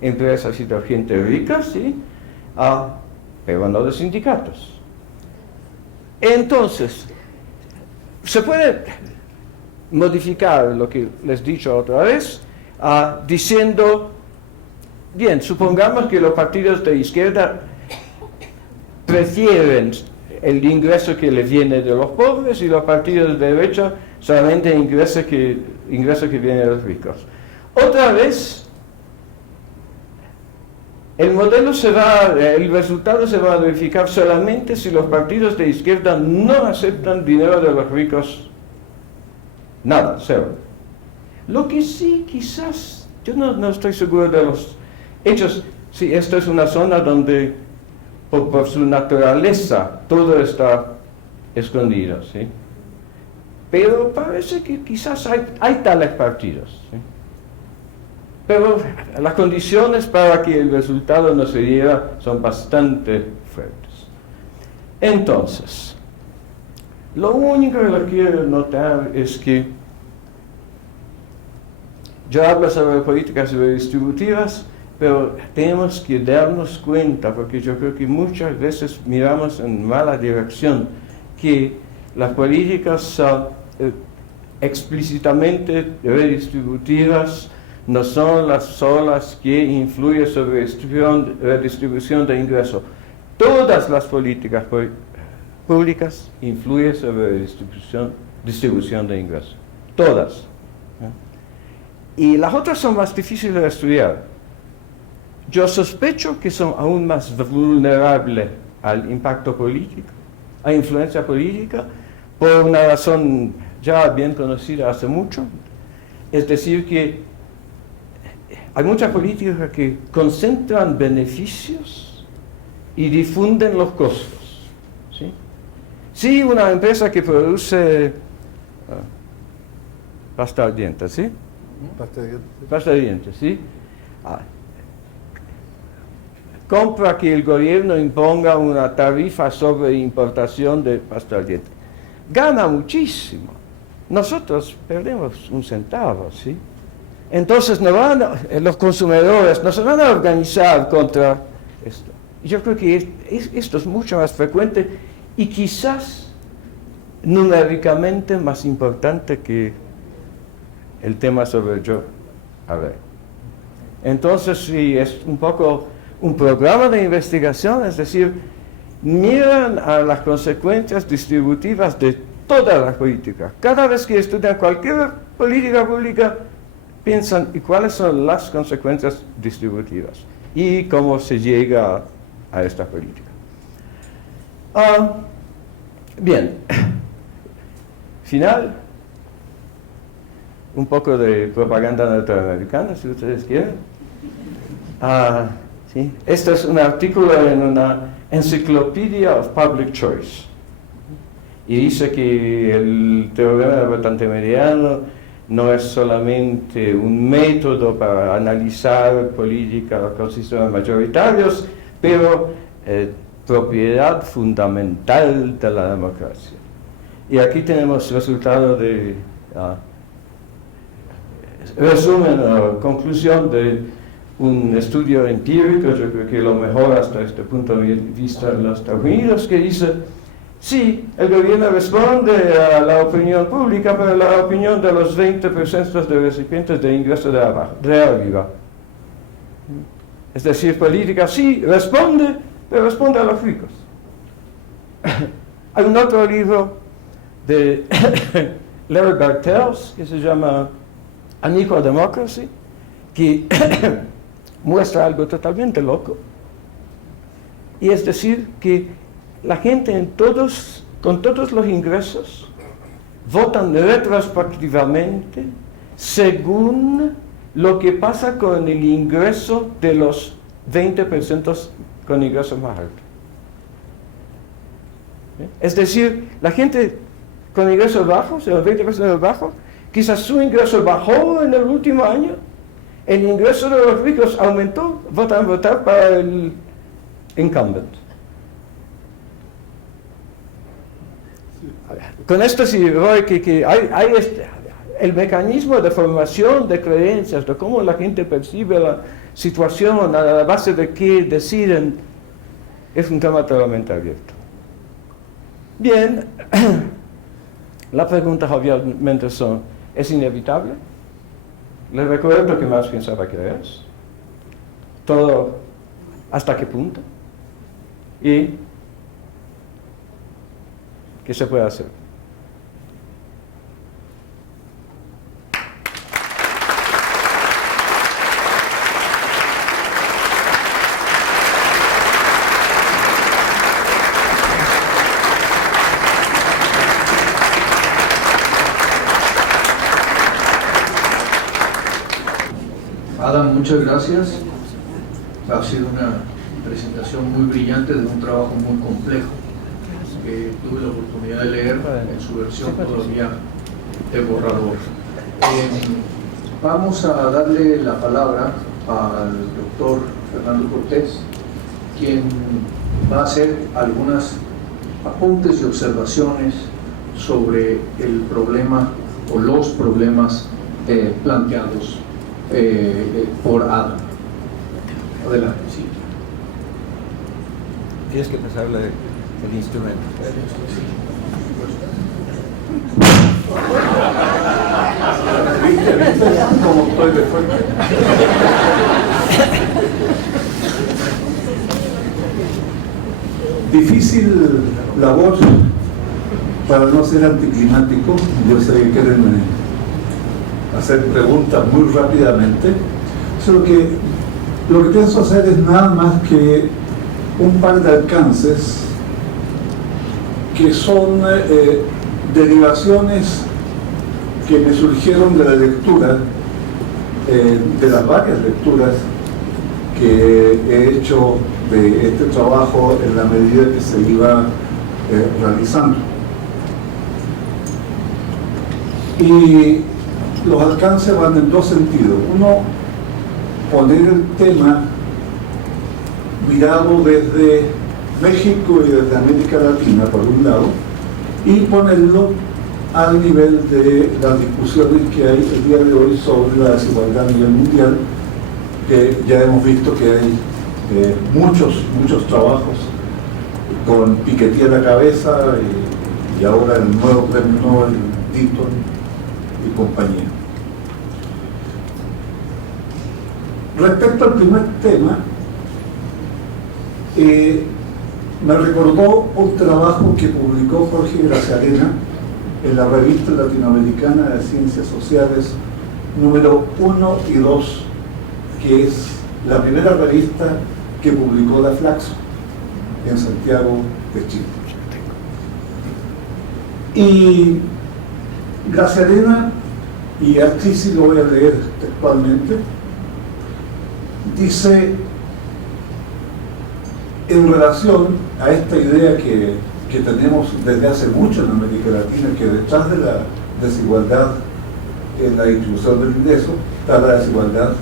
empresas y de gente rica, ¿sí? Pero no de sindicatos. Entonces, se puede modificar lo que les he dicho otra vez, diciendo, bien, supongamos que los partidos de izquierda prefieren el ingreso que les viene de los pobres y los partidos de derecha solamente el ingreso que viene de los ricos. Otra vez, el resultado se va a verificar solamente si los partidos de izquierda no aceptan dinero de los ricos. Nada, cero. Lo que sí, quizás, yo no estoy seguro de los hechos, sí, esta es una zona donde, por su naturaleza, todo está escondido, ¿sí? Pero parece que quizás hay tales partidos, ¿sí? Pero las condiciones para que el resultado no se diera son bastante fuertes. Entonces, lo único que les quiero notar es que yo hablo sobre políticas redistributivas, pero tenemos que darnos cuenta, porque yo creo que muchas veces miramos en mala dirección, que las políticas explícitamente redistributivas no son las solas que influyen sobre redistribución de ingresos. Todas las políticas públicas influyen sobre distribución de ingresos. Todas. Y las otras son más difíciles de estudiar. Yo sospecho que son aún más vulnerables al impacto político, a influencia política, por una razón ya bien conocida hace mucho. Es decir, que hay muchas políticas que concentran beneficios y difunden los costos. ¿Sí? Sí, una empresa que produce pasta de dientes, ¿sí? Pasta de dientes, ¿sí? Compra que el gobierno imponga una tarifa sobre importación de pasta de dientes. Gana muchísimo. Nosotros perdemos un centavo, ¿sí? Entonces los consumidores no se van a organizar contra esto. Yo creo que esto es mucho más frecuente y quizás numéricamente más importante que el tema sobre el yo hablé. Entonces, sí, es un poco un programa de investigación, es decir, miran a las consecuencias distributivas de todas las políticas. Cada vez que estudian cualquier política pública, piensan ¿y cuáles son las consecuencias distributivas? Y cómo se llega a esta política. Bien, final, un poco de propaganda norteamericana, si ustedes quieren. ¿Sí? Este es un artículo en una Encyclopedia of Public Choice. Y dice que el teorema del votante mediano no es solamente un método para analizar políticas con sistemas mayoritarios, pero propiedad fundamental de la democracia. Y aquí tenemos resultado de resumen o conclusión de un estudio empírico, yo creo que lo mejor hasta este punto de vista en los Estados Unidos, que dice, sí, el gobierno responde a la opinión pública, pero la opinión de los 20% de recipientes de ingreso de arriba. Es decir, política sí responde, pero responde a los ricos. Hay un otro libro de Larry Bartels que se llama An Equal Democracy, que muestra algo totalmente loco. Y es decir, que la gente con todos los ingresos votan retrospectivamente según lo que pasa con el ingreso de los 20% con ingresos más altos. Es decir, la gente con ingresos bajos, el 20% bajos, quizás su ingreso bajó en el último año, el ingreso de los ricos aumentó, votar para el incumbent. Con esto sí veo que hay el mecanismo de formación de creencias, de cómo la gente percibe la situación, a la base de qué deciden, es un tema totalmente abierto. Bien, las preguntas obviamente son, ¿es inevitable? Les recuerdo que Marx pensaba que es. Todo, ¿hasta qué punto? ¿Y qué se puede hacer? Adam, muchas gracias. Ha sido una presentación muy brillante de un trabajo muy complejo que tuve la oportunidad de leer en su versión todavía de borrador. Vamos a darle la palabra al doctor Fernando Cortés, quien va a hacer algunas apuntes y observaciones sobre el problema o los problemas planteados por Adam. Adelante, sí. Tienes que pasarle el instrumento. Como estoy de fuerte. Difícil labor, para no ser anticlimático. Yo sé que quieren hacer preguntas muy rápidamente. Solo que lo que pienso hacer es nada más que un par de alcances que son derivaciones que me surgieron de la lectura, de las varias lecturas que he hecho de este trabajo en la medida que se iba realizando. Y los alcances van en dos sentidos. Uno, poner el tema mirado desde México y desde América Latina, por un lado, y ponerlo al nivel de las discusiones que hay el día de hoy sobre la desigualdad a nivel mundial, que ya hemos visto que hay muchos trabajos con Piketty a la cabeza y ahora el nuevo premio Nobel, Deaton y compañía. Respecto al primer tema, me recordó un trabajo que publicó Jorge Graciarena en la Revista Latinoamericana de Ciencias Sociales número 1 y 2, que es la primera revista que publicó la Flaxo en Santiago de Chile. Y Gracia Arena, y aquí sí lo voy a leer textualmente, dice, en relación a esta idea que tenemos desde hace mucho en América Latina, que detrás de la desigualdad en la distribución del ingreso está la desigualdad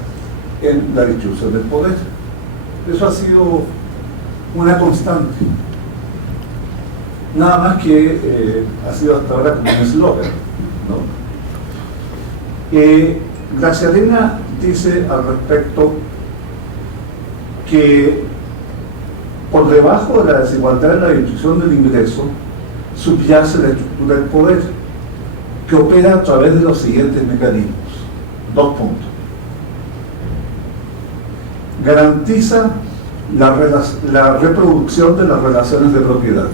en la distribución del poder. Eso ha sido una constante, nada más que ha sido hasta ahora como un eslogan, ¿no? Gracia Arena dice al respecto que por debajo de la desigualdad en la distribución del ingreso subyace la estructura del poder, que opera a través de los siguientes mecanismos. 2 puntos. Garantiza la reproducción de las relaciones de propiedad.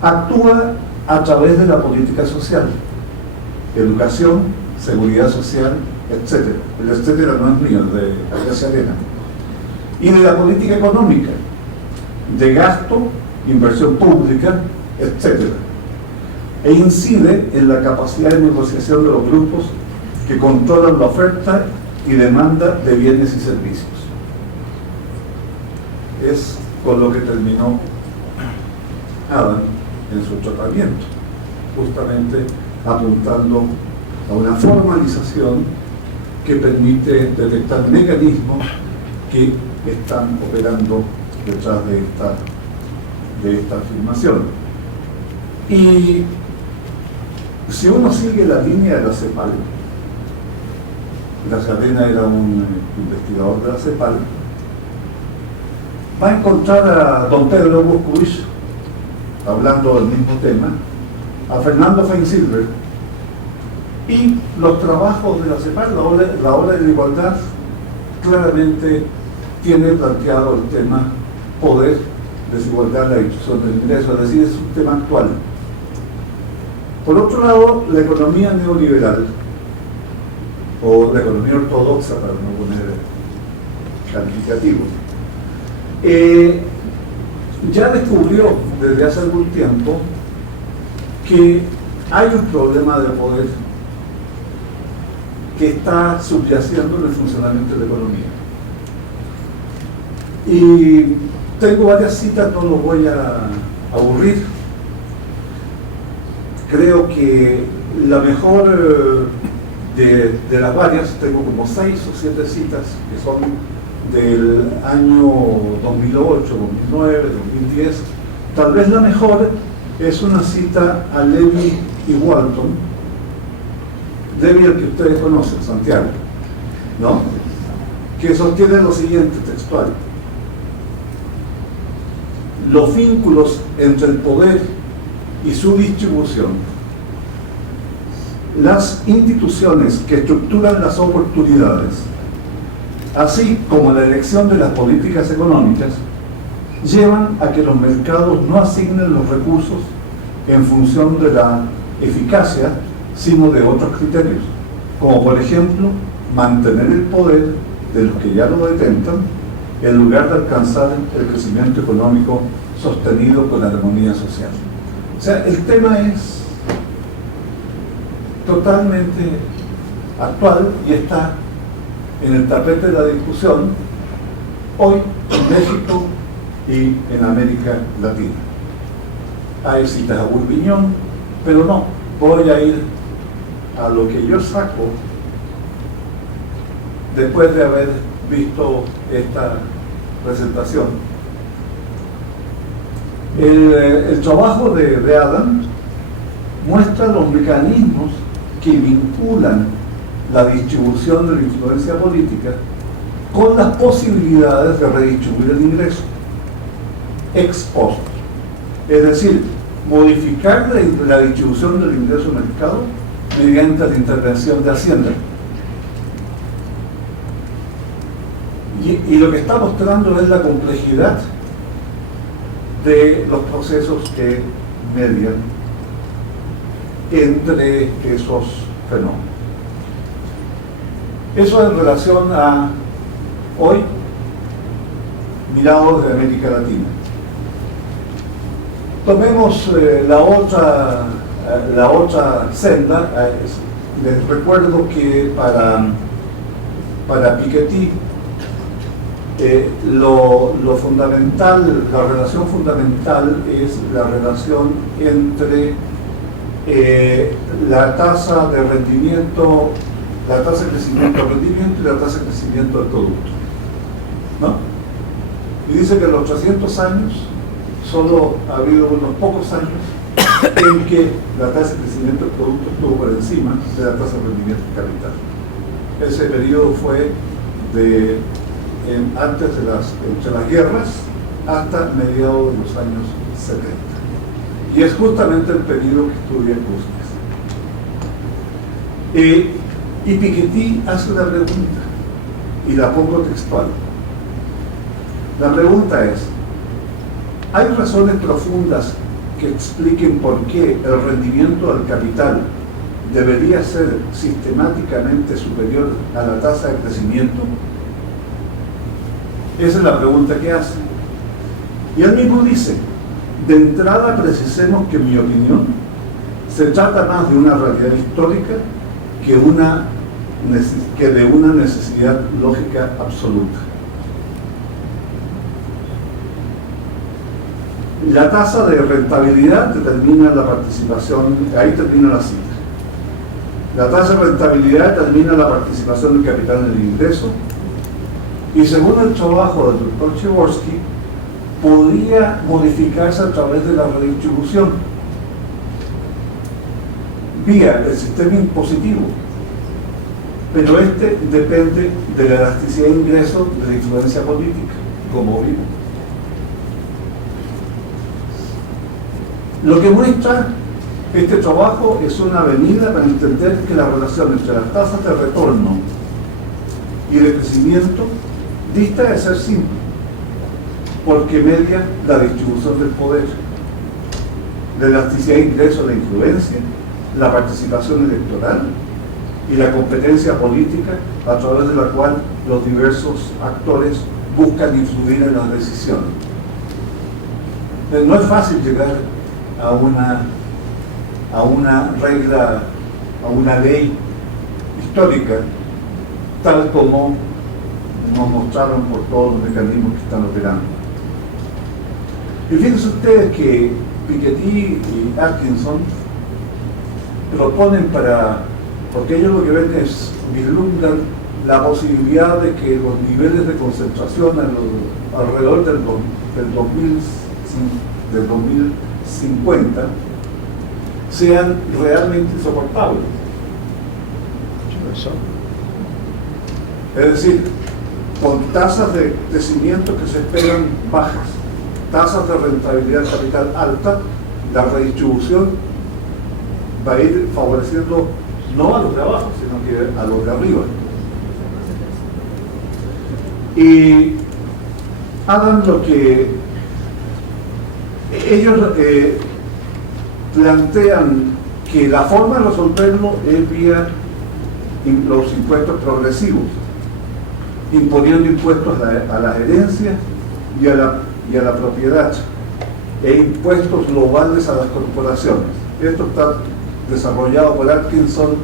Actúa a través de la política social, educación, seguridad social, etc. El etcétera no es mío, es de Gracia Arena. Y de la política económica, de gasto, inversión pública, etc. E incide en la capacidad de negociación de los grupos que controlan la oferta y demanda de bienes y servicios. Es con lo que terminó Adam en su tratamiento, justamente apuntando a una formalización que permite detectar mecanismos que están operando detrás de esta afirmación. Y si uno sigue la línea de la CEPAL, Gracia Arena era un investigador de la CEPAL, va a encontrar a don Pedro Buscovich hablando del mismo tema, a Fernando Feinsilver, y los trabajos de la CEPAL, la ola de la igualdad, claramente tiene planteado el tema poder, desigualdad, la distribución del ingreso, es decir, es un tema actual. Por otro lado, la economía neoliberal, o la economía ortodoxa, para no poner calificativos, ya descubrió desde hace algún tiempo que hay un problema de poder que está subyaciendo en el funcionamiento de la economía. Y tengo varias citas, no los voy a aburrir. Creo que la mejor de las varias, tengo como 6 o 7 citas que son del año 2008, 2009, 2010. Tal vez la mejor es una cita a Levy y Walton. Levy, el que ustedes conocen, Santiago, ¿no? Que sostiene lo siguiente, textual: los vínculos entre el poder y su distribución, las instituciones que estructuran las oportunidades, así como la elección de las políticas económicas, llevan a que los mercados no asignen los recursos en función de la eficacia, sino de otros criterios, como por ejemplo mantener el poder de los que ya lo detentan, en lugar de alcanzar el crecimiento económico sostenido con la armonía social. O sea, el tema es totalmente actual y está en el tapete de la discusión hoy en México y en América Latina. Hay citas a Burbiñón, pero no, voy a ir a lo que yo saco después de haber visto esta presentación. El trabajo de Adam muestra los mecanismos que vinculan la distribución de la influencia política con las posibilidades de redistribuir el ingreso ex post, es decir, modificar la distribución del ingreso en el mercado mediante la intervención de Hacienda. Y lo que está mostrando es la complejidad de los procesos que median entre esos fenómenos. Eso en relación a hoy, mirado desde América Latina. Tomemos la otra senda. Les recuerdo que para Piketty lo fundamental, la relación fundamental es la relación entre la tasa de rendimiento, la tasa de crecimiento del rendimiento y la tasa de crecimiento del producto, ¿no? Y dice que en los 300 años solo ha habido unos pocos años en que la tasa de crecimiento del producto estuvo por encima de la tasa de rendimiento del capital. Ese periodo fue antes entre las guerras hasta mediados de los años 70. Y es justamente el periodo que estudia Kuznets. Y Piketty hace una pregunta, y la pongo textual. La pregunta es: ¿hay razones profundas que expliquen por qué el rendimiento del capital debería ser sistemáticamente superior a la tasa de crecimiento? Esa es la pregunta que hace. Y él mismo dice: de entrada precisemos que, en mi opinión, se trata más de una realidad histórica que de una necesidad lógica absoluta. La tasa de rentabilidad determina la participación, ahí termina la cita. La tasa de rentabilidad determina la participación del capital en el ingreso, y según el trabajo del Dr. Przeworski, podría modificarse a través de la redistribución vía el sistema impositivo, pero este depende de la elasticidad de ingresos de la influencia política, como vimos. Lo que muestra este trabajo es una avenida para entender que la relación entre las tasas de retorno y de crecimiento dista de ser simple, porque media la distribución del poder, la elasticidad de ingresos de la influencia, la participación electoral y la competencia política a través de la cual los diversos actores buscan influir en las decisiones. Entonces, no es fácil llegar a una regla, a una ley histórica, tal como nos mostraron por todos los mecanismos que están operando. Y fíjense ustedes que Piketty y Atkinson proponen porque ellos lo que ven es, vislumbran la posibilidad de que los niveles de concentración alrededor del 2050 sean realmente insoportables. Es decir, con tasas de crecimiento que se esperan bajas, tasas de rentabilidad del capital alta, la redistribución va a ir favoreciendo no a los de abajo, sino que a los de arriba. Y hagan lo que ellos plantean, que la forma de resolverlo es vía los impuestos progresivos, imponiendo impuestos a las herencias y a la propiedad, e impuestos globales a las corporaciones. Esto está desarrollado por Atkinson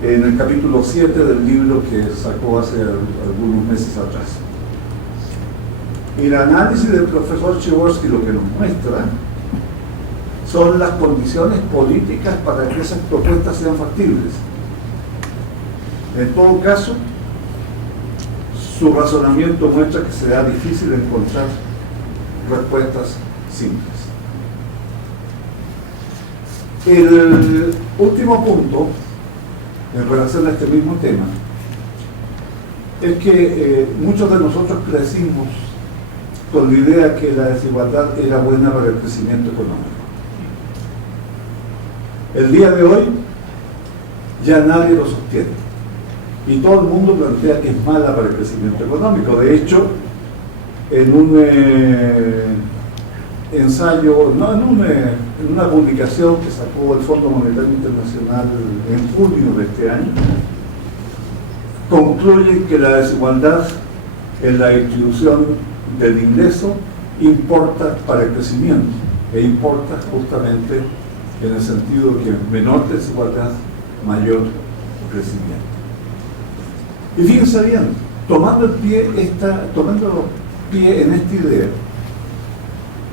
en el capítulo 7 del libro que sacó hace algunos meses atrás. Y el análisis del profesor Przeworski lo que nos muestra son las condiciones políticas para que esas propuestas sean factibles. En todo caso, su razonamiento muestra que será difícil encontrar respuestas simples. El último punto en relación a este mismo tema es que muchos de nosotros crecimos con la idea que la desigualdad era buena para el crecimiento económico. El día de hoy ya nadie lo sostiene y todo el mundo plantea que es mala para el crecimiento económico. De hecho, en un ensayo, en una publicación que sacó el Fondo Monetario Internacional en junio de este año, concluye que la desigualdad en la distribución del ingreso importa para el crecimiento, e importa justamente en el sentido que menor desigualdad, mayor crecimiento. Y fíjense bien, tomando pie en esta idea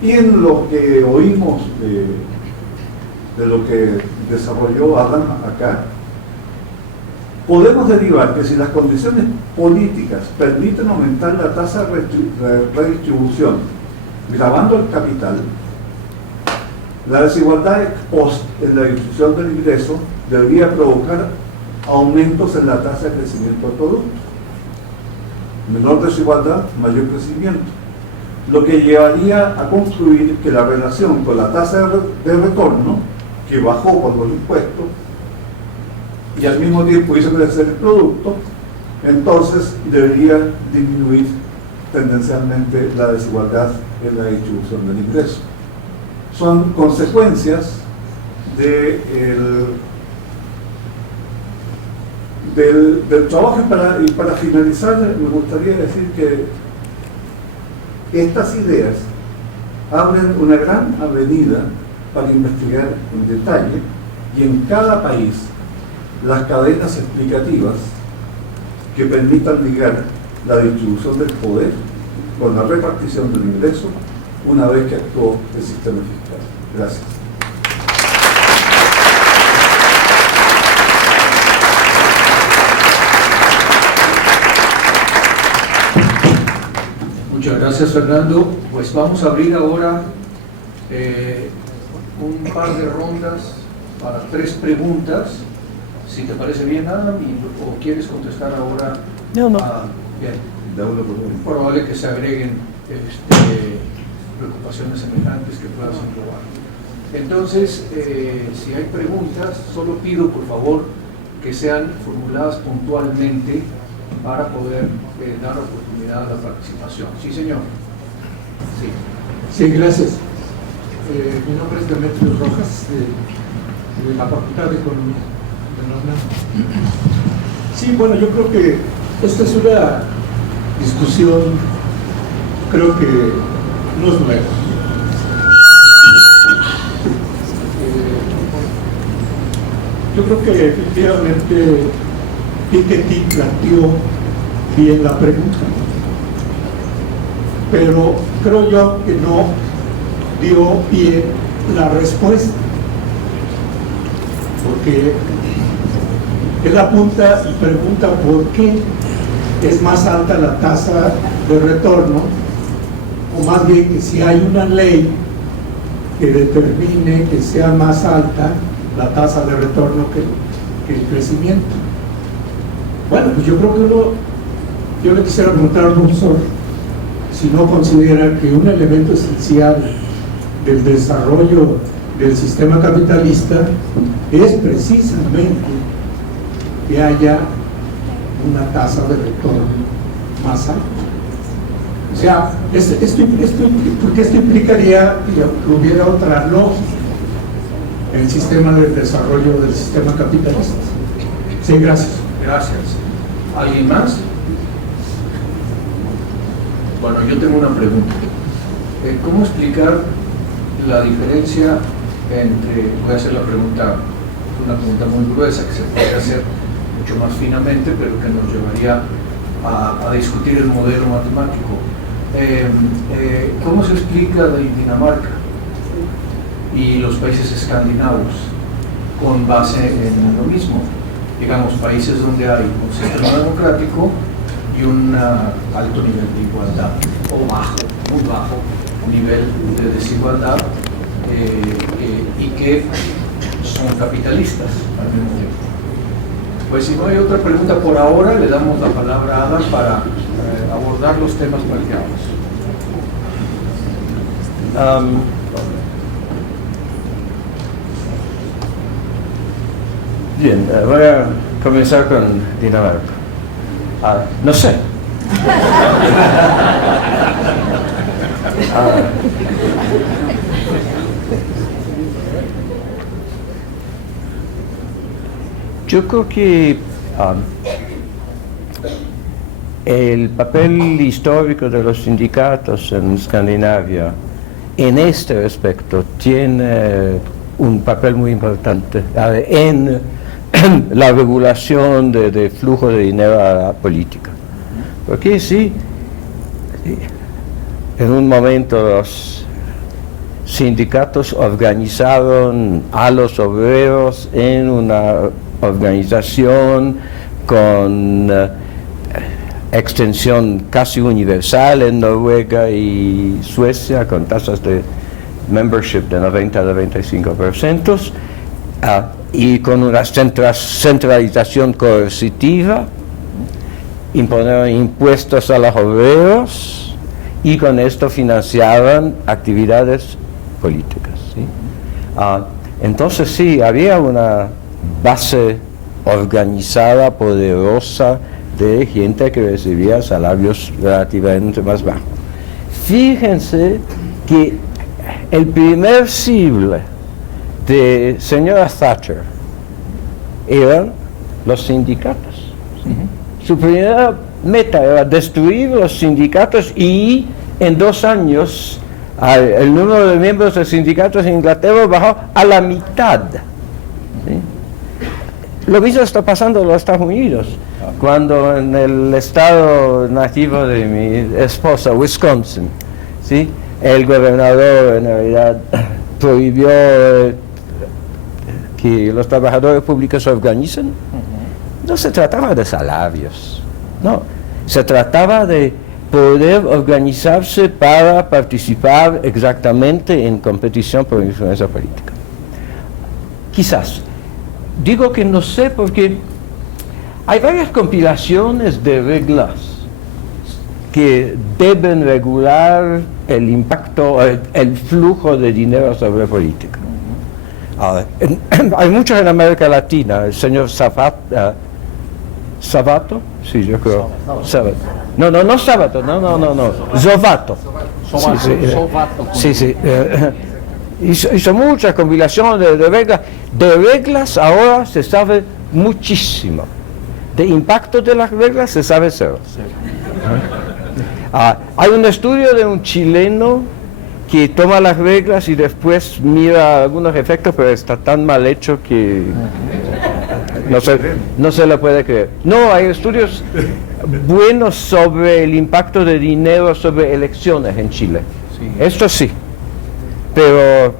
y en lo que oímos de lo que desarrolló Adam acá, podemos derivar que si las condiciones políticas permiten aumentar la tasa de redistribución gravando el capital, la desigualdad ex post en la distribución del ingreso debería provocar aumentos en la tasa de crecimiento del producto. Menor desigualdad, mayor crecimiento. Lo que llevaría a concluir que la relación con la tasa de retorno, que bajó por los impuestos, y al mismo tiempo hizo crecer el producto, entonces debería disminuir tendencialmente la desigualdad en la distribución del ingreso. Son consecuencias del trabajo, y para finalizar me gustaría decir que estas ideas abren una gran avenida para investigar en detalle, y en cada país las cadenas explicativas que permitan ligar la distribución del poder con la repartición del ingreso una vez que actuó el sistema fiscal. Gracias. Muchas gracias, Fernando. Pues vamos a abrir ahora un par de rondas para 3 preguntas. Si te parece bien, Adam, o quieres contestar ahora. No. Bien. Da uno por uno. Probable que se agreguen preocupaciones semejantes que puedas englobar. Entonces, si hay preguntas, solo pido por favor que sean formuladas puntualmente para poder dar oportunidad a la participación. Sí, señor. Sí. Sí, gracias. Mi nombre es Demetrios Rojas, de la Facultad de Economía de la UNAM. Sí, bueno, yo creo que esta es una discusión, creo que no es nueva. Yo creo que efectivamente Piketty planteó bien la pregunta, pero creo yo que no dio pie la respuesta, porque él apunta y pregunta por qué es más alta la tasa de retorno, o más bien que si hay una ley que determine que sea más alta la tasa de retorno que el crecimiento. Bueno, pues yo creo que yo le quisiera preguntar al profesor si no considera que un elemento esencial del desarrollo del sistema capitalista es precisamente que haya una tasa de retorno más alta. O sea, porque esto implicaría que hubiera otra lógica en el sistema del desarrollo del sistema capitalista. Sí, gracias. Gracias. ¿Alguien más? Bueno, yo tengo una pregunta. ¿Cómo explicar la diferencia entre, voy a hacer la pregunta, una pregunta muy gruesa que se puede hacer mucho más finamente, pero que nos llevaría a discutir el modelo matemático? ¿Cómo se explica Dinamarca y los países escandinavos con base en lo mismo? Digamos, países donde hay un sistema democrático y un alto nivel de igualdad, o bajo, muy bajo nivel de desigualdad, y que son capitalistas al mismo tiempo. Pues si no hay otra pregunta por ahora, le damos la palabra a Adam para abordar los temas planteados. Bien, voy a comenzar con Dinamarca. No sé. Yo creo que el papel histórico de los sindicatos en Escandinavia en este aspecto tiene un papel muy importante en la regulación de flujo de dinero a la política. Porque sí, en un momento los sindicatos organizaron a los obreros en una organización con extensión casi universal en Noruega y Suecia, con tasas de membership de 90 a 95%, y con una centralización coercitiva, imponer impuestos a los obreros y con esto financiaban actividades políticas, ¿sí? Entonces sí, había una base organizada, poderosa, de gente que recibía salarios relativamente más bajos. Fíjense que el primer siglo de señora Thatcher eran los sindicatos. Su primera meta era destruir los sindicatos y en 2 años el número de miembros de sindicatos en Inglaterra bajó a la mitad. ¿Sí? Lo mismo está pasando en los Estados Unidos, cuando en el estado nativo de mi esposa, Wisconsin, ¿sí? El gobernador en realidad prohibió que los trabajadores públicos se organicen. No se trataba de salarios, no, se trataba de poder organizarse para participar exactamente en competición por influencia política. Quizás, digo que no sé porque hay varias compilaciones de reglas que deben regular el impacto, el flujo de dinero sobre política. Hay muchos en América Latina, el señor Sabato, sí, yo creo. Sabato. No Sabato, no. Zovato. Sí. Hizo muchas compilaciones de reglas. De reglas ahora se sabe muchísimo. De impacto de las reglas se sabe cero. Hay un estudio de un chileno que toma las reglas y después mira algunos efectos, pero está tan mal hecho que no se lo puede creer. No, hay estudios buenos sobre el impacto de dinero sobre elecciones en Chile. Esto sí. Pero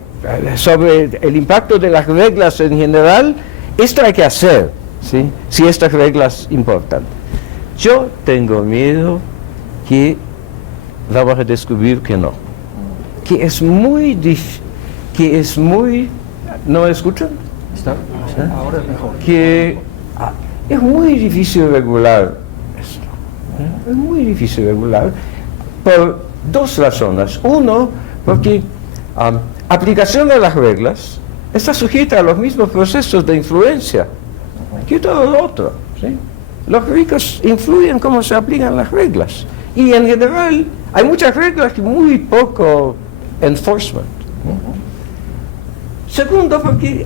sobre el impacto de las reglas en general, esto hay que hacer, ¿sí? Si estas reglas importan. Yo tengo miedo que vamos a descubrir que no. Que es muy ¿no me escuchan? Ahora es mejor. Que es muy difícil regular esto. Es muy difícil regular por 2 razones. Uno, porque aplicación de las reglas está sujeta a los mismos procesos de influencia que todo lo otro, ¿sí? Los ricos influyen cómo se aplican las reglas y en general hay muchas reglas y muy poco enforcement. Segundo, porque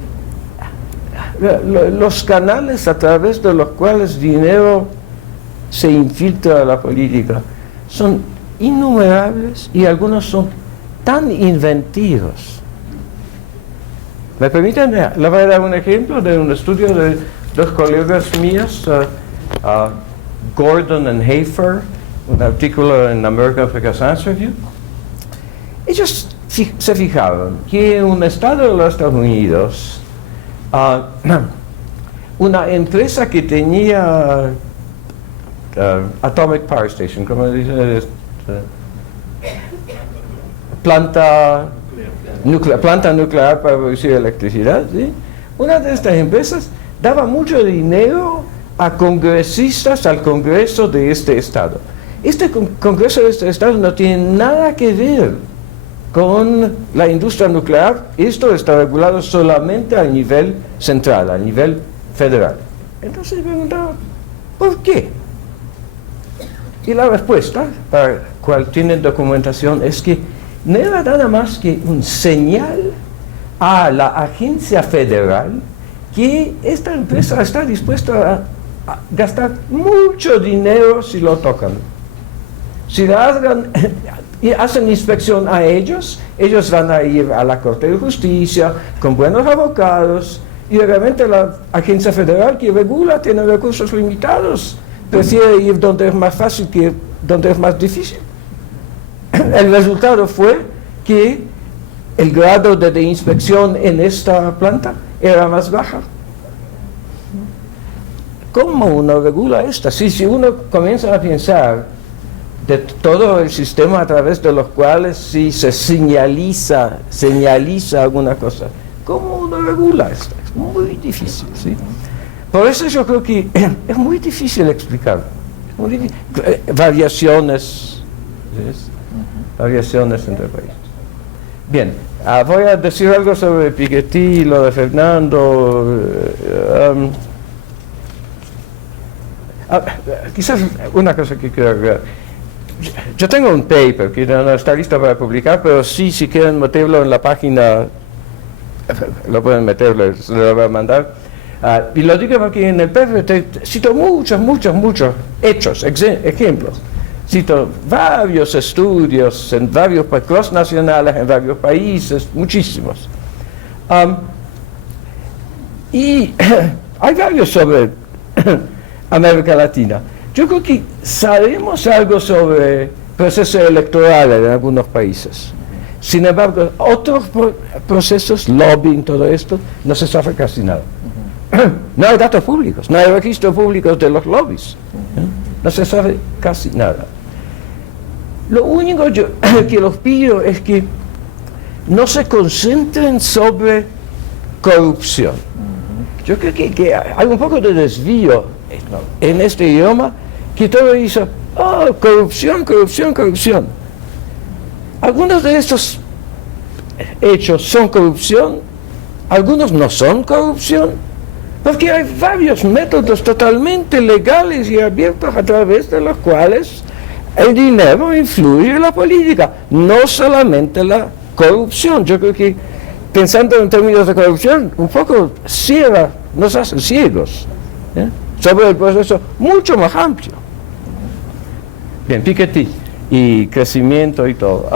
los canales a través de los cuales dinero se infiltra a la política son innumerables y algunos son tan inventivos. ¿Me permiten? Le voy a dar un ejemplo de un estudio de 2 colegas míos, Gordon and Hafer, un artículo en American Africa Science Review. Ellos se fijaron que en un estado de los Estados Unidos, una empresa que tenía Atomic Power Station, ¿cómo dice? Planta nuclear para producir electricidad, ¿sí? Una de estas empresas daba mucho dinero a congresistas al Congreso de este estado. Este Congreso de este estado no tiene nada que ver con la industria nuclear. Esto está regulado solamente a nivel central, a nivel federal. Entonces me preguntaba, ¿por qué? Y la respuesta, para la cual tienen documentación, es que no era nada más que un señal a la agencia federal que esta empresa está dispuesta a gastar mucho dinero si lo tocan. Si y hacen inspección a ellos van a ir a la Corte de Justicia con buenos abogados, y realmente la agencia federal que regula tiene recursos limitados, prefiere ir donde es más fácil que donde es más difícil. El resultado fue que el grado de inspección en esta planta era más baja. ¿Cómo uno regula esta? Si uno comienza a pensar de todo el sistema a través de los cuales si se señaliza alguna cosa, ¿cómo uno regula esto? Es muy difícil, ¿sí? Por eso yo creo que es muy difícil explicar. Variaciones, ¿ves? Variaciones entre países. Bien, voy a decir algo sobre Piketty, lo de Fernando. Quizás una cosa que quiero agregar. Yo tengo un paper que no está listo para publicar, pero sí, si quieren meterlo en la página, lo pueden meterlo, se lo voy a mandar. Y lo digo porque en el paper cito muchos hechos, ejemplos. Cito varios estudios en varios cross-nacionales, en varios países, muchísimos. Y hay varios sobre América Latina. Yo creo que sabemos algo sobre procesos electorales en algunos países. Sin embargo, otros procesos, lobbying, todo esto, no se sabe casi nada. No hay datos públicos, no hay registros públicos de los lobbies. No se sabe casi nada. Lo único que los pido es que no se concentren sobre corrupción. Yo creo que hay un poco de desvío en este idioma, que todo dice, corrupción. Algunos de estos hechos son corrupción, algunos no son corrupción, porque hay varios métodos totalmente legales y abiertos a través de los cuales el dinero influye en la política, no solamente la corrupción. Yo creo que pensando en términos de corrupción, un poco nos hacen ciegos sobre el proceso mucho más amplio. Bien, Piketty y crecimiento y todo.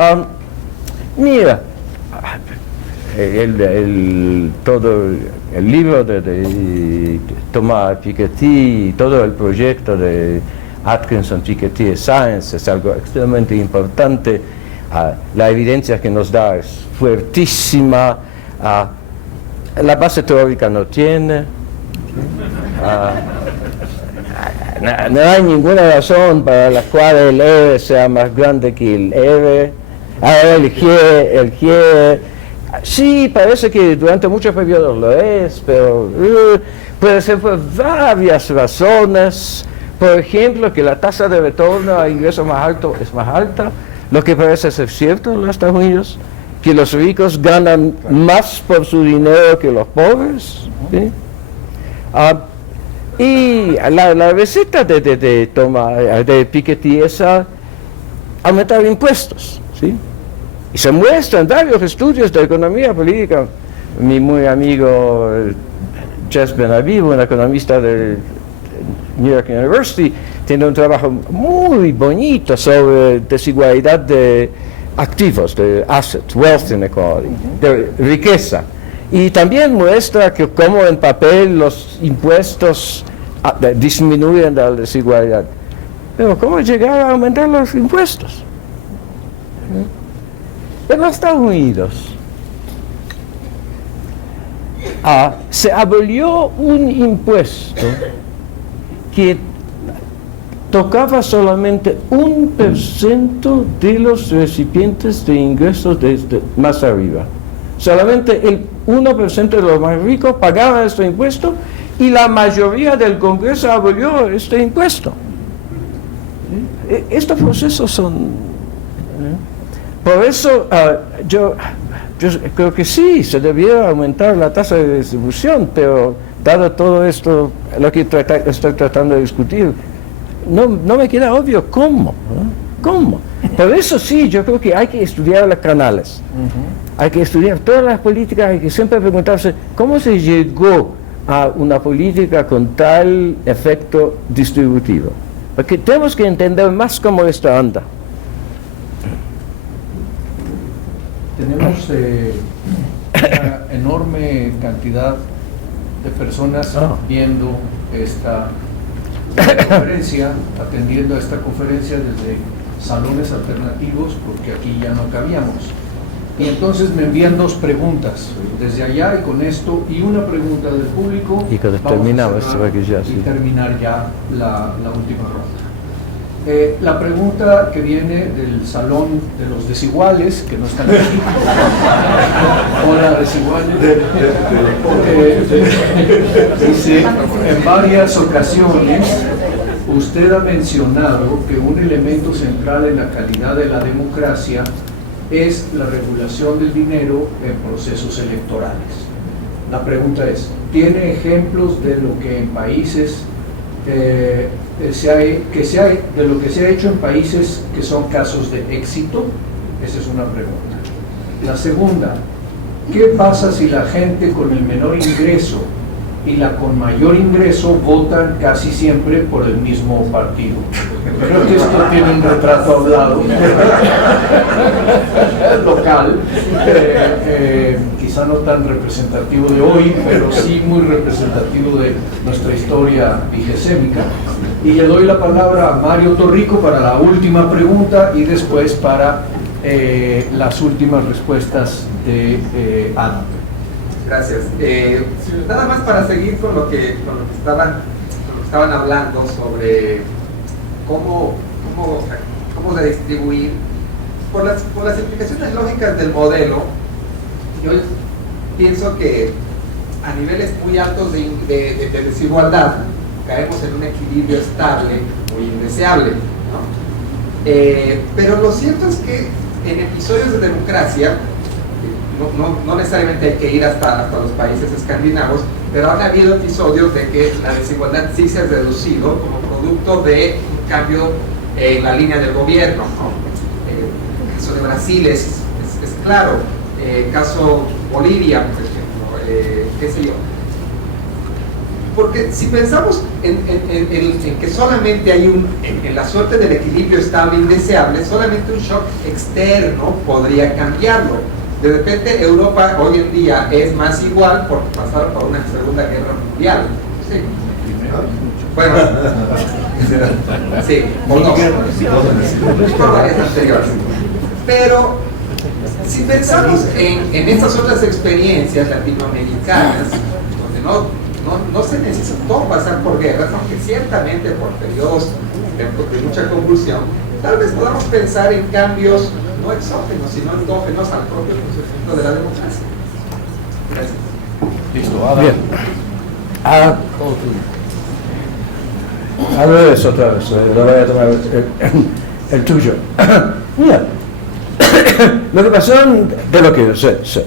Mira, todo el libro de Thomas Piketty y todo el proyecto de Atkinson, Piketty Science es algo extremadamente importante. La evidencia que nos da es fuertísima. La base teórica no tiene. No hay ninguna razón para la cual el R sea más grande que el R. El G. Sí, parece que durante muchos periodos lo es, pero puede ser por varias razones. Por ejemplo, que la tasa de retorno a ingreso más alto es más alta, lo que parece ser cierto en los Estados Unidos, que los ricos ganan más por su dinero que los pobres. ¿Sí? Y la receta de Piketty es aumentar impuestos, ¿sí? Y se muestra en varios estudios de economía política. Mi muy amigo Jess Benavides, un economista de New York University, tiene un trabajo muy bonito sobre desigualdad de activos, de assets, wealth inequality, de riqueza. Y también muestra que cómo en papel los impuestos disminuyen la desigualdad. Pero ¿cómo llegar a aumentar los impuestos? En los Estados Unidos se abolió un impuesto que tocaba solamente 1% de los recipientes de ingresos desde más arriba. Solamente el 1% de los más ricos pagaban este impuesto y la mayoría del Congreso abolió este impuesto. Estos procesos son... Por eso yo creo que sí, se debiera aumentar la tasa de distribución, pero dado todo esto, lo que estoy tratando de discutir, no me queda obvio cómo. ¿Cómo? Por eso sí, yo creo que hay que estudiar los canales. Hay que estudiar todas las políticas, hay que siempre preguntarse cómo se llegó a una política con tal efecto distributivo? Porque tenemos que entender más cómo esto anda. Tenemos una enorme cantidad de personas viendo esta conferencia, atendiendo a esta conferencia desde salones alternativos, porque aquí ya no cabíamos. Y entonces me envían 2 preguntas desde allá, y con esto, y una pregunta del público, Y cuando vamos a terminamos, cerrar ya, y sí. terminar ya la última ronda. La pregunta que viene del salón de los desiguales, que no están aquí. Hola, desiguales. Dice, en varias ocasiones usted ha mencionado que un elemento central en la calidad de la democracia es la regulación del dinero en procesos electorales. La pregunta es, ¿tiene ejemplos de lo que en países de lo que se ha hecho en países que son casos de éxito? Esa es una pregunta. La segunda, ¿qué pasa si la gente con el menor ingreso y la con mayor ingreso votan casi siempre por el mismo partido? Creo que esto tiene un retrato hablado local, quizá no tan representativo de hoy, pero sí muy representativo de nuestra historia vigésica. Y le doy la palabra a Mario Torrico para la última pregunta y después para las últimas respuestas de Adam. Gracias. Nada más para seguir con lo que estaban hablando sobre cómo de distribuir, por las implicaciones lógicas del modelo. Yo pienso que a niveles muy altos de desigualdad caemos en un equilibrio estable muy indeseable, ¿no? Pero lo cierto es que en episodios de democracia, no necesariamente hay que ir hasta los países escandinavos, pero han habido episodios de que la desigualdad sí se ha reducido como producto de un cambio en la línea del gobierno, ¿no? El caso de Brasil es claro, el caso Bolivia, por ejemplo, qué sé yo. Porque si pensamos en que solamente hay en la suerte del equilibrio estable indeseable, solamente un shock externo podría cambiarlo. De repente Europa hoy en día es más igual porque pasaron por una Segunda Guerra Mundial. Sí. Bueno, sí, o dos. Por varias anteriores. Pero si pensamos en estas otras experiencias latinoamericanas, donde no se necesitó pasar por guerras, aunque ciertamente por periodos de mucha convulsión, tal vez podamos pensar en cambios no exógenos, sino endógenos al propio concepto de la democracia. Gracias. Listo, Adam. Bien. Al revés otra vez, lo voy a tomar el tuyo. Mira, lo que pasó de lo que sé,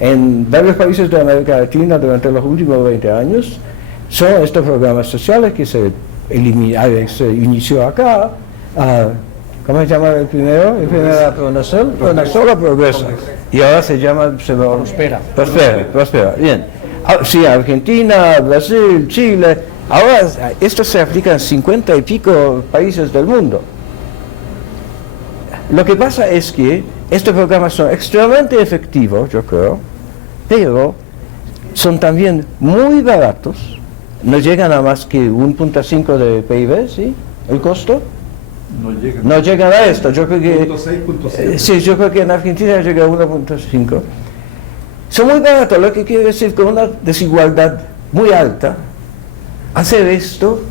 en varios países de América Latina durante los últimos 20 años son estos programas sociales que se inició acá. ¿Cómo se llama el primero? El primero era Pronasola Progresa. Y ahora se llama Prospera. Bien. Sí, Argentina, Brasil, Chile. Ahora esto se aplica en 50 y pico países del mundo. Lo que pasa es que estos programas son extremadamente efectivos, yo creo, pero son también muy baratos. No llegan a más que 1.5 de PIB, ¿sí? El costo. No llegan a esto. Yo creo que sí, yo creo que en Argentina llega a 1.5. Son muy baratos, lo que quiere decir con una desigualdad muy alta. Hacer esto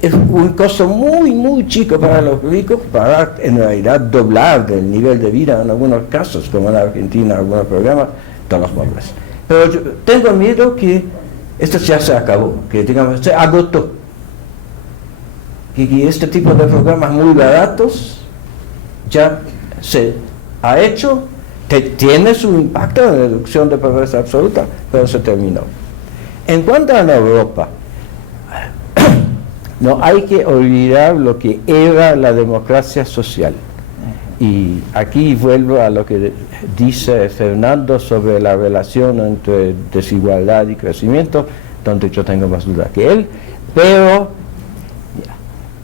es un costo muy chico para los ricos, para en realidad doblar el nivel de vida en algunos casos, como en Argentina, en algunos programas, de los pobres. Pero yo tengo miedo que esto ya se acabó, que digamos, se agotó. Y este tipo de programas muy baratos ya se ha hecho, tiene su impacto en la reducción de pobreza absoluta, pero se terminó. En cuanto a Europa, no hay que olvidar lo que era la democracia social. Y aquí vuelvo a lo que dice Fernando sobre la relación entre desigualdad y crecimiento. donde yo tengo más duda que él, pero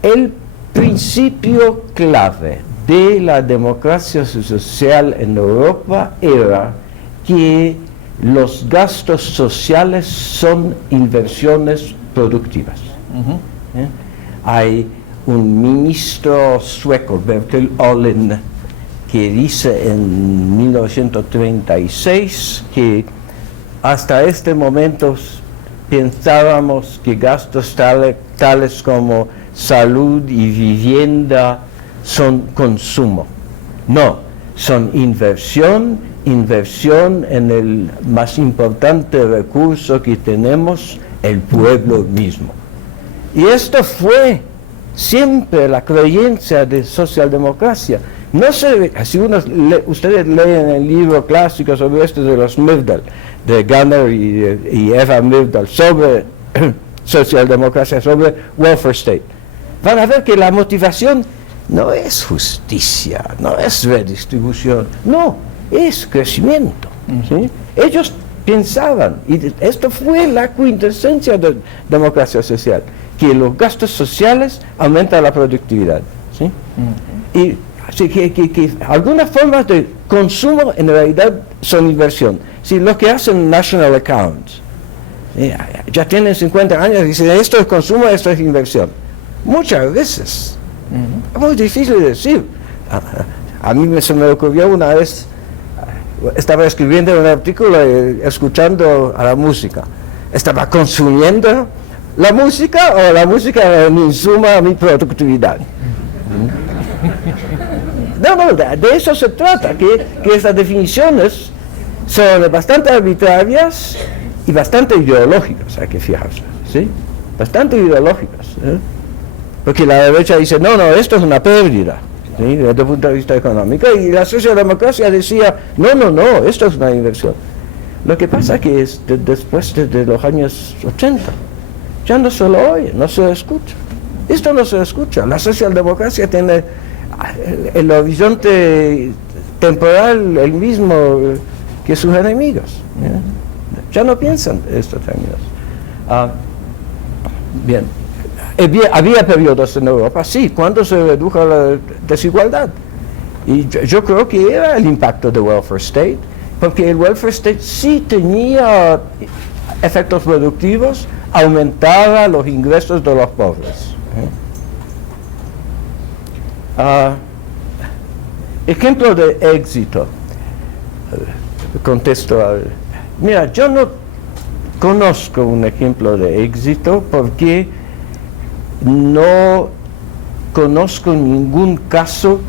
el principio clave de la democracia social en Europa era que los gastos sociales son inversiones productivas. Hay un ministro sueco, Bertil Ohlin, que dice en 1936 que hasta este momento pensábamos que gastos tales como salud y vivienda son consumo. No, son inversión en el más importante recurso que tenemos, el pueblo mismo. Y esto fue siempre la creencia de socialdemocracia. No sé, si ustedes leen el libro clásico sobre esto de los Myrdal, de Gunnar y Eva Myrdal, sobre socialdemocracia, sobre welfare state, van a ver que la motivación no es justicia, no es redistribución, no, es crecimiento. ¿Sí? Ellos pensaban, y esto fue la quintesencia de democracia social, que los gastos sociales aumentan la productividad. ¿Sí? Y así que algunas formas de consumo en realidad son inversión. Si los que hacen national accounts ya tienen 50 años y dicen esto es consumo, esto es inversión. Muchas veces. Es muy difícil de decir. A mí se me ocurrió una vez, estaba escribiendo un artículo escuchando a la música. ¿Estaba consumiendo la música o la música me suma a mi productividad? No, de eso se trata, que estas definiciones son bastante arbitrarias y bastante ideológicas, hay que fijarse, ¿sí? Bastante ideológicas, ¿eh? Porque la derecha dice, no, esto es una pérdida, ¿sí? Desde el punto de vista económico, y la socialdemocracia decía, no, esto es una inversión. Lo que pasa que es después de los años 80, ya no se lo oye, no se escucha. Esto no se escucha. La socialdemocracia tiene el horizonte temporal el mismo que sus enemigos. Ya no piensan estos términos. Bien. Había periodos en Europa, sí, cuando se redujo la desigualdad. Y yo creo que era el impacto del welfare state, porque el welfare state sí tenía efectos productivos, aumentaba los ingresos de los pobres. Ejemplo de éxito. Contesto mira, yo no conozco un ejemplo de éxito porque no conozco ningún caso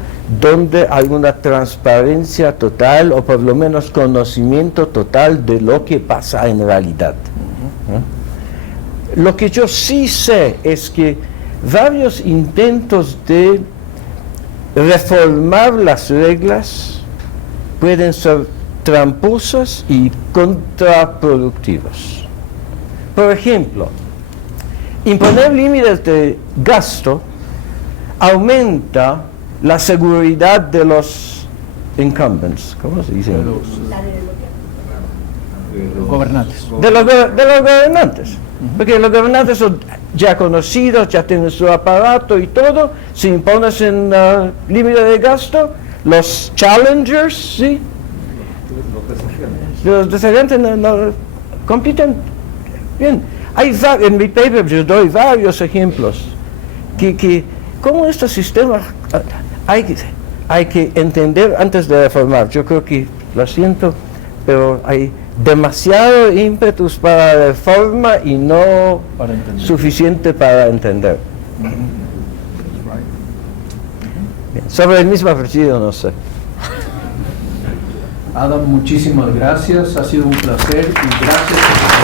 donde hay una transparencia total o por lo menos conocimiento total de lo que pasa en realidad. Lo que yo sí sé es que varios intentos de reformar las reglas pueden ser tramposos y contraproductivos. Por ejemplo, imponer límites de gasto aumenta la seguridad de los incumbents, ¿cómo se dice? De los gobernantes. De los gobernantes. Porque los gobernantes son ya conocidos, ya tienen su aparato y todo. Si impones en límite de gasto, los challengers, ¿sí? Los desafiantes no compiten bien. En mi paper yo doy varios ejemplos que cómo estos sistemas hay que entender antes de reformar. Yo creo que, lo siento, pero hay demasiado ímpetus para la reforma y no suficiente para entender. Bien. Sobre el mismo partido, no sé. Adam, muchísimas gracias, ha sido un placer y gracias por